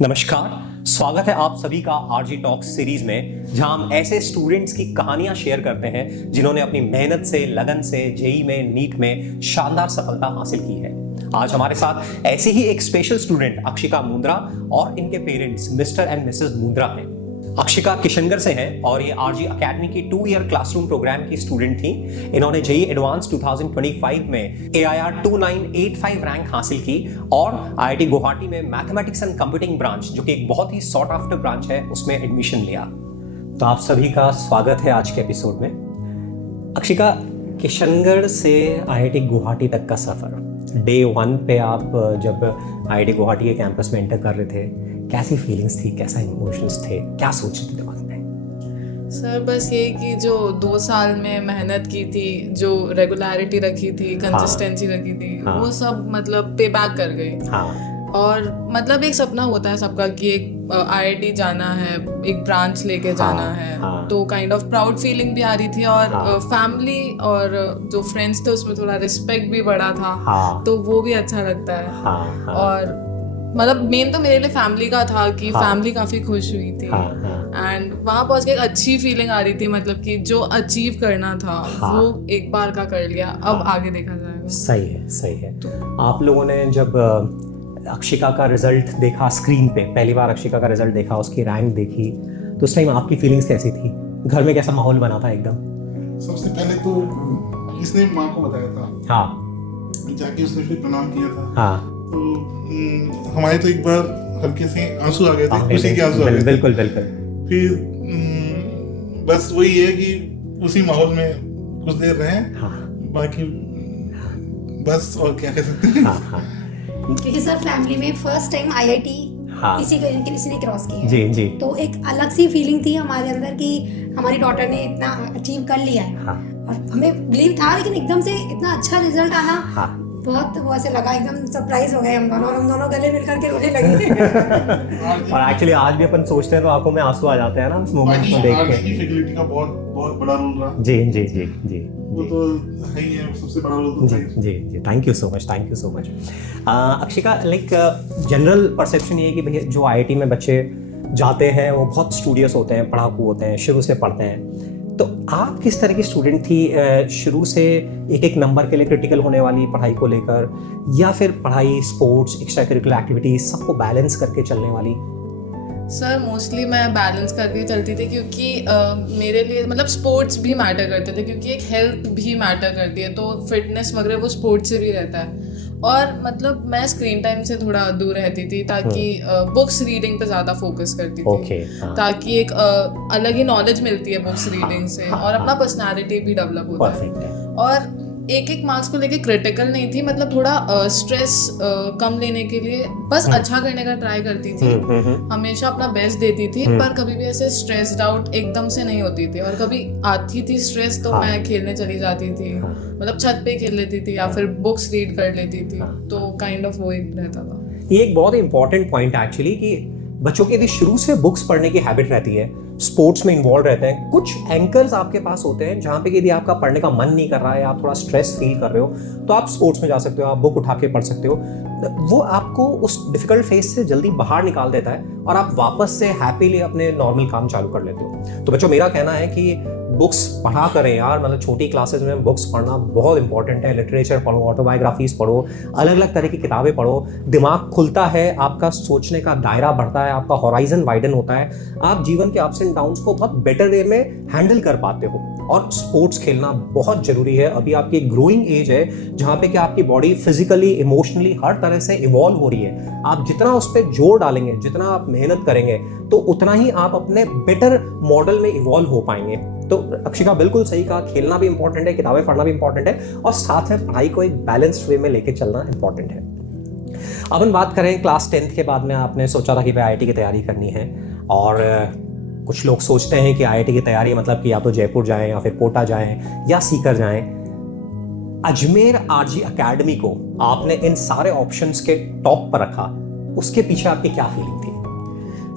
नमस्कार, स्वागत है आप सभी का आरजी टॉक्स सीरीज में, जहां हम ऐसे स्टूडेंट्स की कहानियां शेयर करते हैं जिन्होंने अपनी मेहनत से, लगन से जेईई में, नीट में शानदार सफलता हासिल की है। आज हमारे साथ ऐसे ही एक स्पेशल स्टूडेंट अक्षिका मुंद्रा और इनके parents mister and Mrs Mundra हैं। अक्षिका किशनगढ़ से हैं और ये आरजी एकेडमी की 2 ईयर क्लासरूम प्रोग्राम की स्टूडेंट थी। इन्होंने जेईई एडवांस 2025 में AIR 2985 रैंक हासिल की और IIT गुवाहाटी में मैथमेटिक्स एंड कंप्यूटिंग ब्रांच, जो कि एक बहुत ही सॉट आफ्टर ब्रांच है, उसमें एडमिशन लिया। तो आप सभी का स्वागत है आज के एपिसोड में। अक्षिका, किशनगढ़ से IIT गुवाहाटी तक का सफ़र, डे 1 पे आप जब IIT गुवाहाटी के कैंपस में एंटर कर रहे थे, कैसी फीलिंग्स थी, कैसा इमोशंस थे, क्या सोच रहे थे दिमाग में? सर बस ये कि जो 2 साल में मेहनत की थी, जो रेगुलरिटी रखी थी, कंसिस्टेंसी रखी थी, वो सब मतलब पे बैक कर गई। और मतलब एक सपना होता है सबका कि एक IIT जाना है, एक ब्रांच लेके जाना है, तो काइंड ऑफ प्राउड फीलिंग भी आ रही थी। और फैमिली और जो फ्रेंड्स थे उसमें थोड़ा रिस्पेक्ट भी बढ़ा था, तो वो भी अच्छा लगता है। और मतलब मेन तो मेरे लिए फैमिली का था कि फैमिली काफ़ी खुश हुई थी। एंड वहाँ पहुँच के एक अच्छी फीलिंग आ रही थी, मतलब कि जो अचीव करना था वो एक बार का कर लिया, अब आगे देखा जाएगा। सही है, सही है। आप लोगों ने जब अक्षिका का रिजल्ट देखा स्क्रीन पे, पहली बार अक्षिका का रिजल्ट देखा, उसकी रैंक देखी, तो उस टाइम आपकी फीलिंग्स कैसी थी? घर में कैसा माहौल बना था एकदम? सबसे पहले तो इसने माँ को बताया था, जाके उसने फिर प्रणाम किया था। तो हमारे तो एक बार हल्के से आंसू आ गए थे, खुशी के आंसू आ गए थे। बिल्कुल बिल्कुल। फिर बस वही है कि उसी माहौल में कुछ देर रहे, बाकी बस और क्या कह सकते हैं। क्योंकि सर फैमिली में फर्स्ट टाइम IIT किसी ने क्रॉस किया है। जी जी। तो एक अलग सी फीलिंग थी हमारे अंदर कि हमारी डॉटर ने इतना अचीव कर लिया है। और हमें बिलीव था, लेकिन एकदम से इतना अच्छा रिजल्ट आना बहुत वो ऐसे लगा, एकदम सरप्राइज हो गए हम दोनों, और हम दोनों गले मिलकर के रोने लगे। और एक्चुअली आज भी अपन सोचते हैं तो आंखों में आंसू आ जाते हैं ना उस मोमेंट को देख के। की फैकल्टी का बहुत बहुत बड़ा रोल रहा। जी जी जी जी, वो तो है ही है, सबसे बड़ा रोल तो जी जी जी। Thank you so much, thank you so much. Akshika, like general perception ये है कि भैया जो IIT में बच्चे जाते हैं वो बहुत स्टूडियस होते हैं, पढ़ाकू होते हैं, शुरू से पढ़ते हैं। तो आप किस तरह की स्टूडेंट थी? शुरू से एक एक नंबर के लिए क्रिटिकल होने वाली पढ़ाई को लेकर, या फिर पढ़ाई, स्पोर्ट्स, एक्स्ट्रा करिकुलर एक्टिविटीज सबको बैलेंस करके चलने वाली? सर मोस्टली मैं बैलेंस करके चलती थी, क्योंकि मेरे लिए मतलब स्पोर्ट्स भी मैटर करते थे, क्योंकि एक हेल्थ भी मैटर करती है, तो फिटनेस वगैरह वो स्पोर्ट्स से भी रहता है। और मतलब मैं स्क्रीन टाइम से थोड़ा दूर रहती थी, ताकि बुक्स रीडिंग पे ज़्यादा फोकस करती थी। ताकि एक अलग ही नॉलेज मिलती है बुक्स रीडिंग से, और अपना पर्सनालिटी भी डेवलप होता है। और एक मार्क्स को लेके क्रिटिकल नहीं थी, मतलब थोड़ा स्ट्रेस कम लेने के लिए बस अच्छा करने का ट्राई करती थी, हमेशा अपना बेस्ट देती थी, पर कभी भी ऐसे स्ट्रेस्ड आउट एकदम से नहीं होती थी। और कभी आती थी स्ट्रेस तो मैं खेलने चली जाती थी, मतलब छत पे खेल लेती थी या फिर बुक्स रीड कर लेती थी, तो काइंड ऑफ वो एक रहता था। ये एक बहुत इंपॉर्टेंट पॉइंट है एक्चुअली, कि बच्चों की यदि शुरू से बुक्स पढ़ने की हैबिट रहती है, स्पोर्ट्स में इन्वॉल्व रहते हैं, कुछ एंकर्स आपके पास होते हैं जहाँ पे यदि आपका पढ़ने का मन नहीं कर रहा है, आप थोड़ा स्ट्रेस फील कर रहे हो, तो आप स्पोर्ट्स में जा सकते हो, आप बुक उठा के पढ़ सकते हो। वो आपको उस डिफिकल्ट फेज से जल्दी बाहर निकाल देता है और आप वापस से हैप्पीली अपने नॉर्मल काम चालू कर लेते हो। तो बच्चों, मेरा कहना है कि बुक्स पढ़ा करें यार, मतलब छोटी क्लासेस में बुक्स पढ़ना बहुत इंपॉर्टेंट है। लिटरेचर पढ़ो, ऑटोबायोग्राफीज पढ़ो, अलग अलग तरह की किताबें पढ़ो, दिमाग खुलता है, आपका सोचने का दायरा बढ़ता है, आपका हॉराइजन वाइडन होता है, आप जीवन के अप्स एंड डाउन्स को बहुत बेटर वे में हैंडल कर पाते हो। और स्पोर्ट्स खेलना बहुत जरूरी है। अभी आपकी ग्रोइंग एज है जहाँ पे कि आपकी बॉडी फिजिकली, इमोशनली हर तरह से इवॉल्व हो रही है। आप जितना उस पर जोर डालेंगे, जितना आप मेहनत करेंगे, तो उतना ही आप अपने बेटर मॉडल में इवॉल्व हो पाएंगे। तो अक्षिका बिल्कुल सही कहा, खेलना भी इंपॉर्टेंट है, किताबें पढ़ना भी इंपॉर्टेंट है, और साथ में पढ़ाई को एक बैलेंस्ड वे में लेके चलना इंपॉर्टेंट है। अब हम बात करें क्लास 10th के बाद में आपने सोचा था कि भाई IIT की तैयारी करनी है, और कुछ लोग सोचते हैं कि IIT की तैयारी मतलब कि या तो जयपुर जाएं, या फिर कोटा जाएं, या सीकर जाएं। अजमेर RG एकेडमी को आपने इन सारे ऑप्शंस के टॉप पर रखा, उसके पीछे आपकी क्या फीलिंग थी?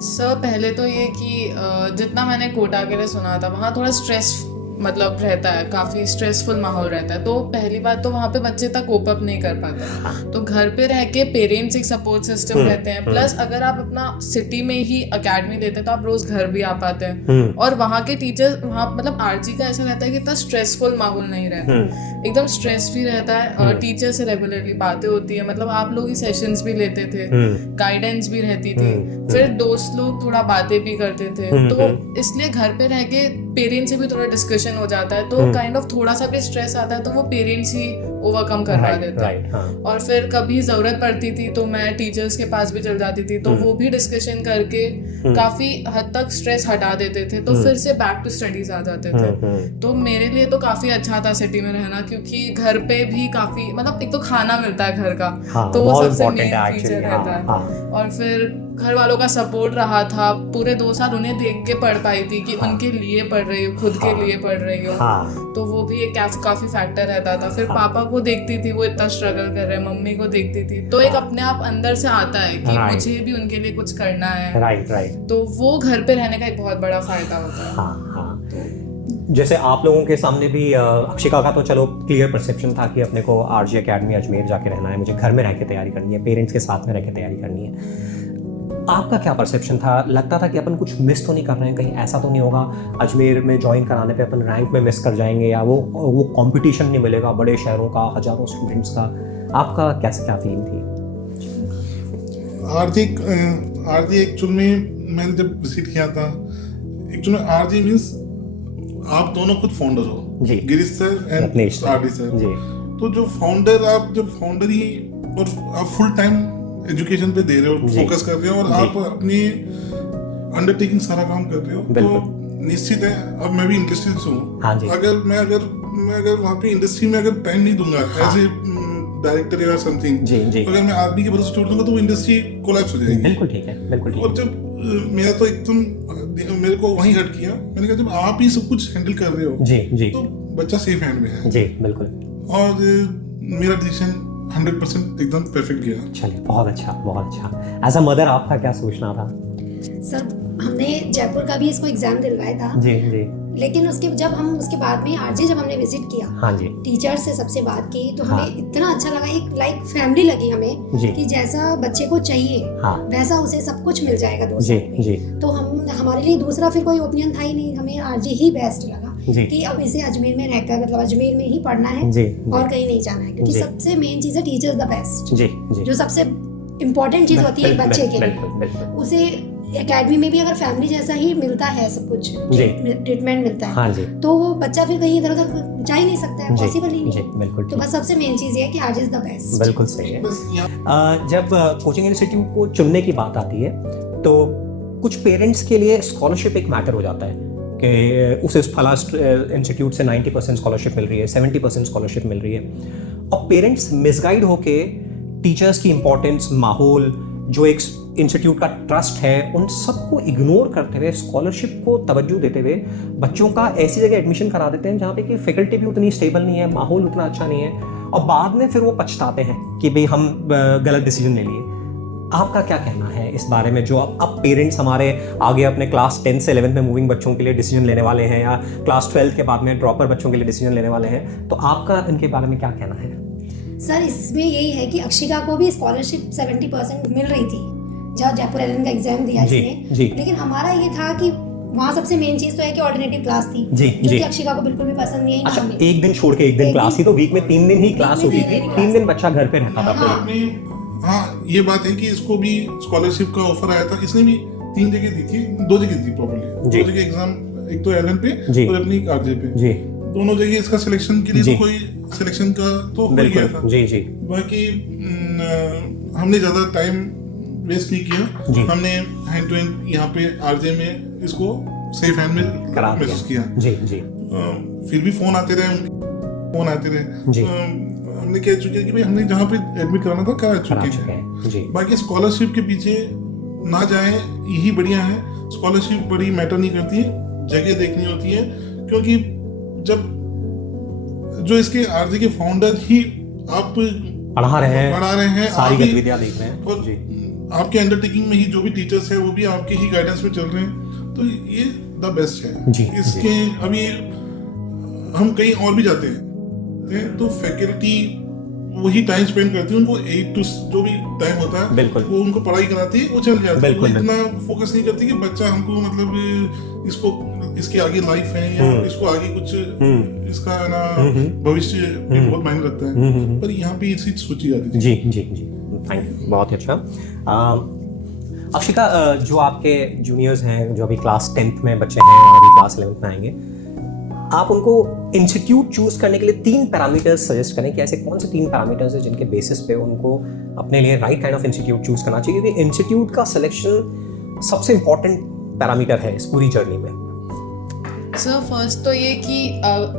सर पहले तो ये कि जितना मैंने कोटा के लिए सुना था, वहाँ थोड़ा स्ट्रेस मतलब रहता है, काफ़ी स्ट्रेसफुल माहौल रहता है। तो पहली बात तो वहाँ पे बच्चे तक कोप अप नहीं कर पाते हैं। तो घर पे रह के पेरेंट्स एक सपोर्ट सिस्टम रहते हैं, प्लस अगर आप अपना सिटी में ही अकेडमी देते हैं तो आप रोज घर भी आ पाते हैं। और वहाँ के टीचर, वहाँ मतलब आरजी का ऐसा रहता है कि इतना स्ट्रेसफुल माहौल नहीं रहता, एकदम स्ट्रेस फ्री रहता है। और टीचर से रेगुलरली बातें होती है, मतलब आप लोग ही सेशंस भी लेते थे, गाइडेंस भी रहती थी, फिर दोस्त लोग थोड़ा बातें भी करते थे। तो इसलिए घर पे रह के पेरेंट्स से भी थोड़ा डिस्कशन हो जाता है, तो काइंड ऑफ थोड़ा सा भी स्ट्रेस आता है तो वो पेरेंट्स ही ओवरकम करवा देते हैं। और फिर कभी जरूरत पड़ती थी तो मैं टीचर्स के पास भी चल जाती थी, तो वो भी डिस्कशन करके काफी हद तक स्ट्रेस हटा देते थे, तो फिर से बैक टू स्टडीज आ जाते थे। तो मेरे लिए तो काफी अच्छा था सिटी में रहना, क्योंकि घर पे भी काफी मतलब एक तो खाना मिलता है घर का, तो वो सबसे मेन फीचर रहता है। और फिर घर वालों का सपोर्ट रहा था, पूरे 2 साल उन्हें देख के पढ़ पाई थी कि उनके लिए पढ़ रही हो, खुद के लिए पढ़ रही हो, तो वो भी एक काफी फैक्टर रहता था। फिर पापा को देखती थी वो इतना स्ट्रगल कर रहे हैं, मम्मी को देखती थी, तो एक अपने आप अंदर से आता है कि मुझे भी उनके लिए कुछ करना है। राइट। तो वो घर पे रहने का एक बहुत बड़ा फायदा होता है। जैसे आप लोगों के सामने भी अक्षिका का तो चलो क्लियर परसेप्शन था कि अपने को आरजे एकेडमी अजमेर जाके रहना है, मुझे घर में रह के तैयारी करनी है, पेरेंट्स के साथ में रह के तैयारी करनी है। आपका क्या परसेप्शन था? लगता था कि अपन कुछ मिस तो नहीं कर रहे हैं, कहीं ऐसा तो नहीं होगा अजमेर में ज्वाइन कराने पे अपन रैंक में मिस कर जाएंगे, या वो कंपटीशन नहीं मिलेगा बड़े शहरों का, हजारों स्टूडेंट्स का? आपका क्या फीलिंग थी? आरजे एक्चुअल में मैंने जब विजिट किया था, एक्चुअल में आरजे मींस आप दोनों खुद फाउंडर हो, Girish sir and RD sir. तो जो फाउंडर ही, और आप फुल टाइम एजुकेशन पे दे रहे हो, फोकस कर रहे हो, और आप अपनी अंडरटेकिंग सारा काम कर रहे हो, तो निश्चित है अब मैं भी इंटरेस्टेड हूँ। अगर मैं वहाँ पे इंडस्ट्री में अगर टाइम नहीं दूंगा एज ए डायरेक्टर या समथिंग, अगर मैं आरबी के भरोसे छोड़ दूंगा तो वो इंडस्ट्री कोलैप्स हो जाएगी। बिल्कुल ठीक है। और जब मेरा तो एकदम मेरे को वहीं हट किया, मैंने कहा जब आप ही सब कुछ हैंडल कर रहे हो तो बच्चा सेफ हैंड में है। बिल्कुल। और मेरा डिसीजन 100% एकदम परफेक्ट गया। चलिए, बहुत अच्छा। एज अ मदर आपका क्या सोचना था? सर हमने जयपुर का भी इसको एग्जाम दिलवाया था। जी। लेकिन उसके बाद में आरजे जब हमने विजिट किया, टीचर से सबसे बात की, तो हमें इतना अच्छा लगा, एक लाइक फैमिली लगी हमें, कि जैसा बच्चे को चाहिए वैसा उसे सब कुछ मिल जाएगा 2 साल में। तो हमारे लिए दूसरा फिर कोई ओपिनियन था ही नहीं, हमें आरजे ही बेस्ट लगा कि अब इसे अजमेर में रहकर, मतलब अजमेर में ही पढ़ना है और कहीं नहीं जाना है, क्योंकि सबसे मेन चीज है टीचर द बेस्ट। जो सबसे इम्पोर्टेंट चीज होती है एक बच्चे के लिए, उसे एकेडमी में भी अगर फैमिली जैसा ही मिलता है, सब कुछ ट्रीटमेंट मिलता है, तो वो बच्चा फिर कहीं इधर उधर जा ही नहीं सकता है, पॉसिबल ही नहीं। तो बस सबसे मेन चीज है कि आरजे इज द बेस्ट। बिल्कुल सही है। जब कोचिंग इंस्टीट्यूट को चुनने की बात आती है तो कुछ पेरेंट्स के लिए स्कॉलरशिप एक मैटर हो जाता है कि उसे फला इंस्टीट्यूट से 90% स्कॉलरशिप मिल रही है, 70% स्कॉलरशिप मिल रही है, और पेरेंट्स मिसगाइड होके टीचर्स की इंपॉर्टेंस, माहौल, जो एक इंस्टीट्यूट का ट्रस्ट है, उन सबको इग्नोर करते हुए, स्कॉलरशिप को तवज्जो देते हुए बच्चों का ऐसी जगह एडमिशन करा देते हैं जहाँ पे कि फैकल्टी भी उतनी स्टेबल नहीं है, माहौल उतना अच्छा नहीं है, और बाद में फिर वो पछताते हैं कि भाई हम गलत डिसीजन ले लिए। आपका क्या कहना है इस बारे में? जो अब पेरेंट्स हमारे आगे अपने क्लास 10 से 11 में मूविंग बच्चों के लिए डिसीजन लेने वाले हैं, या क्लास 12 के बाद में ड्रॉपर बच्चों के लिए डिसीजन लेने वाले हैं, तो आपका इनके बारे में क्या कहना है? सर इसमें यही है कि अक्षिका को भी स्कॉलरशिप 70% मिल रही थी जब जयपुर एलएन का एग्जाम दिया इसने, लेकिन हमारा ये था कि वहाँ सबसे मेन चीज तो है कि ऑल्टरनेटिव क्लास थी, जो कि अक्षिका को बिल्कुल भी पसंद नहीं आई। अच्छा, एक दिन छोड़ के एक दिन क्लास थी, तो वीक में 3 दिन ही क्लास होती थी, 3 दिन बच्चा घर पे रहता था। हाँ, ये बात है कि इसको भी स्कॉलरशिप का ऑफर आया था, इसने भी 3 जगह दी थी, 2 जगह दी प्रॉपर्ली, 2 जगह एग्जाम, एक तो एलएन पे और अपनी आरजे पे, दोनों जगह इसका सिलेक्शन के लिए तो कोई सिलेक्शन का तो हो गया था। बाकी हमने ज्यादा टाइम वेस्ट नहीं किया, हमने हैंड टू हैंड यहाँ पे आरजे में इसको सेफ हैंड में महसूस किया। फिर भी फोन आते रहे, हमने कह चुके कि भाई हमने जहाँ पे एडमिट कराना था करा चुके हैं। बाकी स्कॉलरशिप के पीछे ना जाए, यही बढ़िया है। स्कॉलरशिप बड़ी मैटर नहीं करती है, जगह देखनी होती है, क्योंकि जब जो इसके आरजे के फाउंडर ही आप पढ़ा रहे हैं, सारी गतिविधियां देख रहे हैं, और आपके अंडरटेकिंग में ही जो भी टीचर्स है वो भी आपके ही गाइडेंस में चल रहे हैं, तो ये द बेस्ट है। इसके अभी हम कहीं और भी जाते हैं तो फैकल्टी वही टाइम स्पेंड करती है, उनको 8 to जो भी टाइम होता है बिल्कुल वो उनको पढ़ाई कराती है, वो चल जाती है। बिल्कुल वो इतना फोकस नहीं करती कि बच्चा हमको मतलब इसको इसकी आगे लाइफ है या इसको आगे कुछ इसका ना भविष्य भी बहुत मायने रखता है, पर यहाँ पे ये चीज सोची जाती है। जी जी जी, थैंक यू, बहुत ही अच्छा। अक्षिका, जो आपके जूनियर्स हैं, जो अभी क्लास 10th में बच्चे हैं और अभी क्लास 11th में आएंगे, आप उनको इंस्टीट्यूट चूज करने के लिए 3 पैरामीटर्स सजेस्ट करें कि ऐसे कौन से 3 पैरामीटर्स हैं जिनके बेसिस पे उनको अपने लिए right kind of institute choose करना चाहिए, क्योंकि इंस्टीट्यूट का सिलेक्शन सबसे इंपॉर्टेंट पैरामीटर है इस पूरी जर्नी में। सर फर्स्ट तो ये कि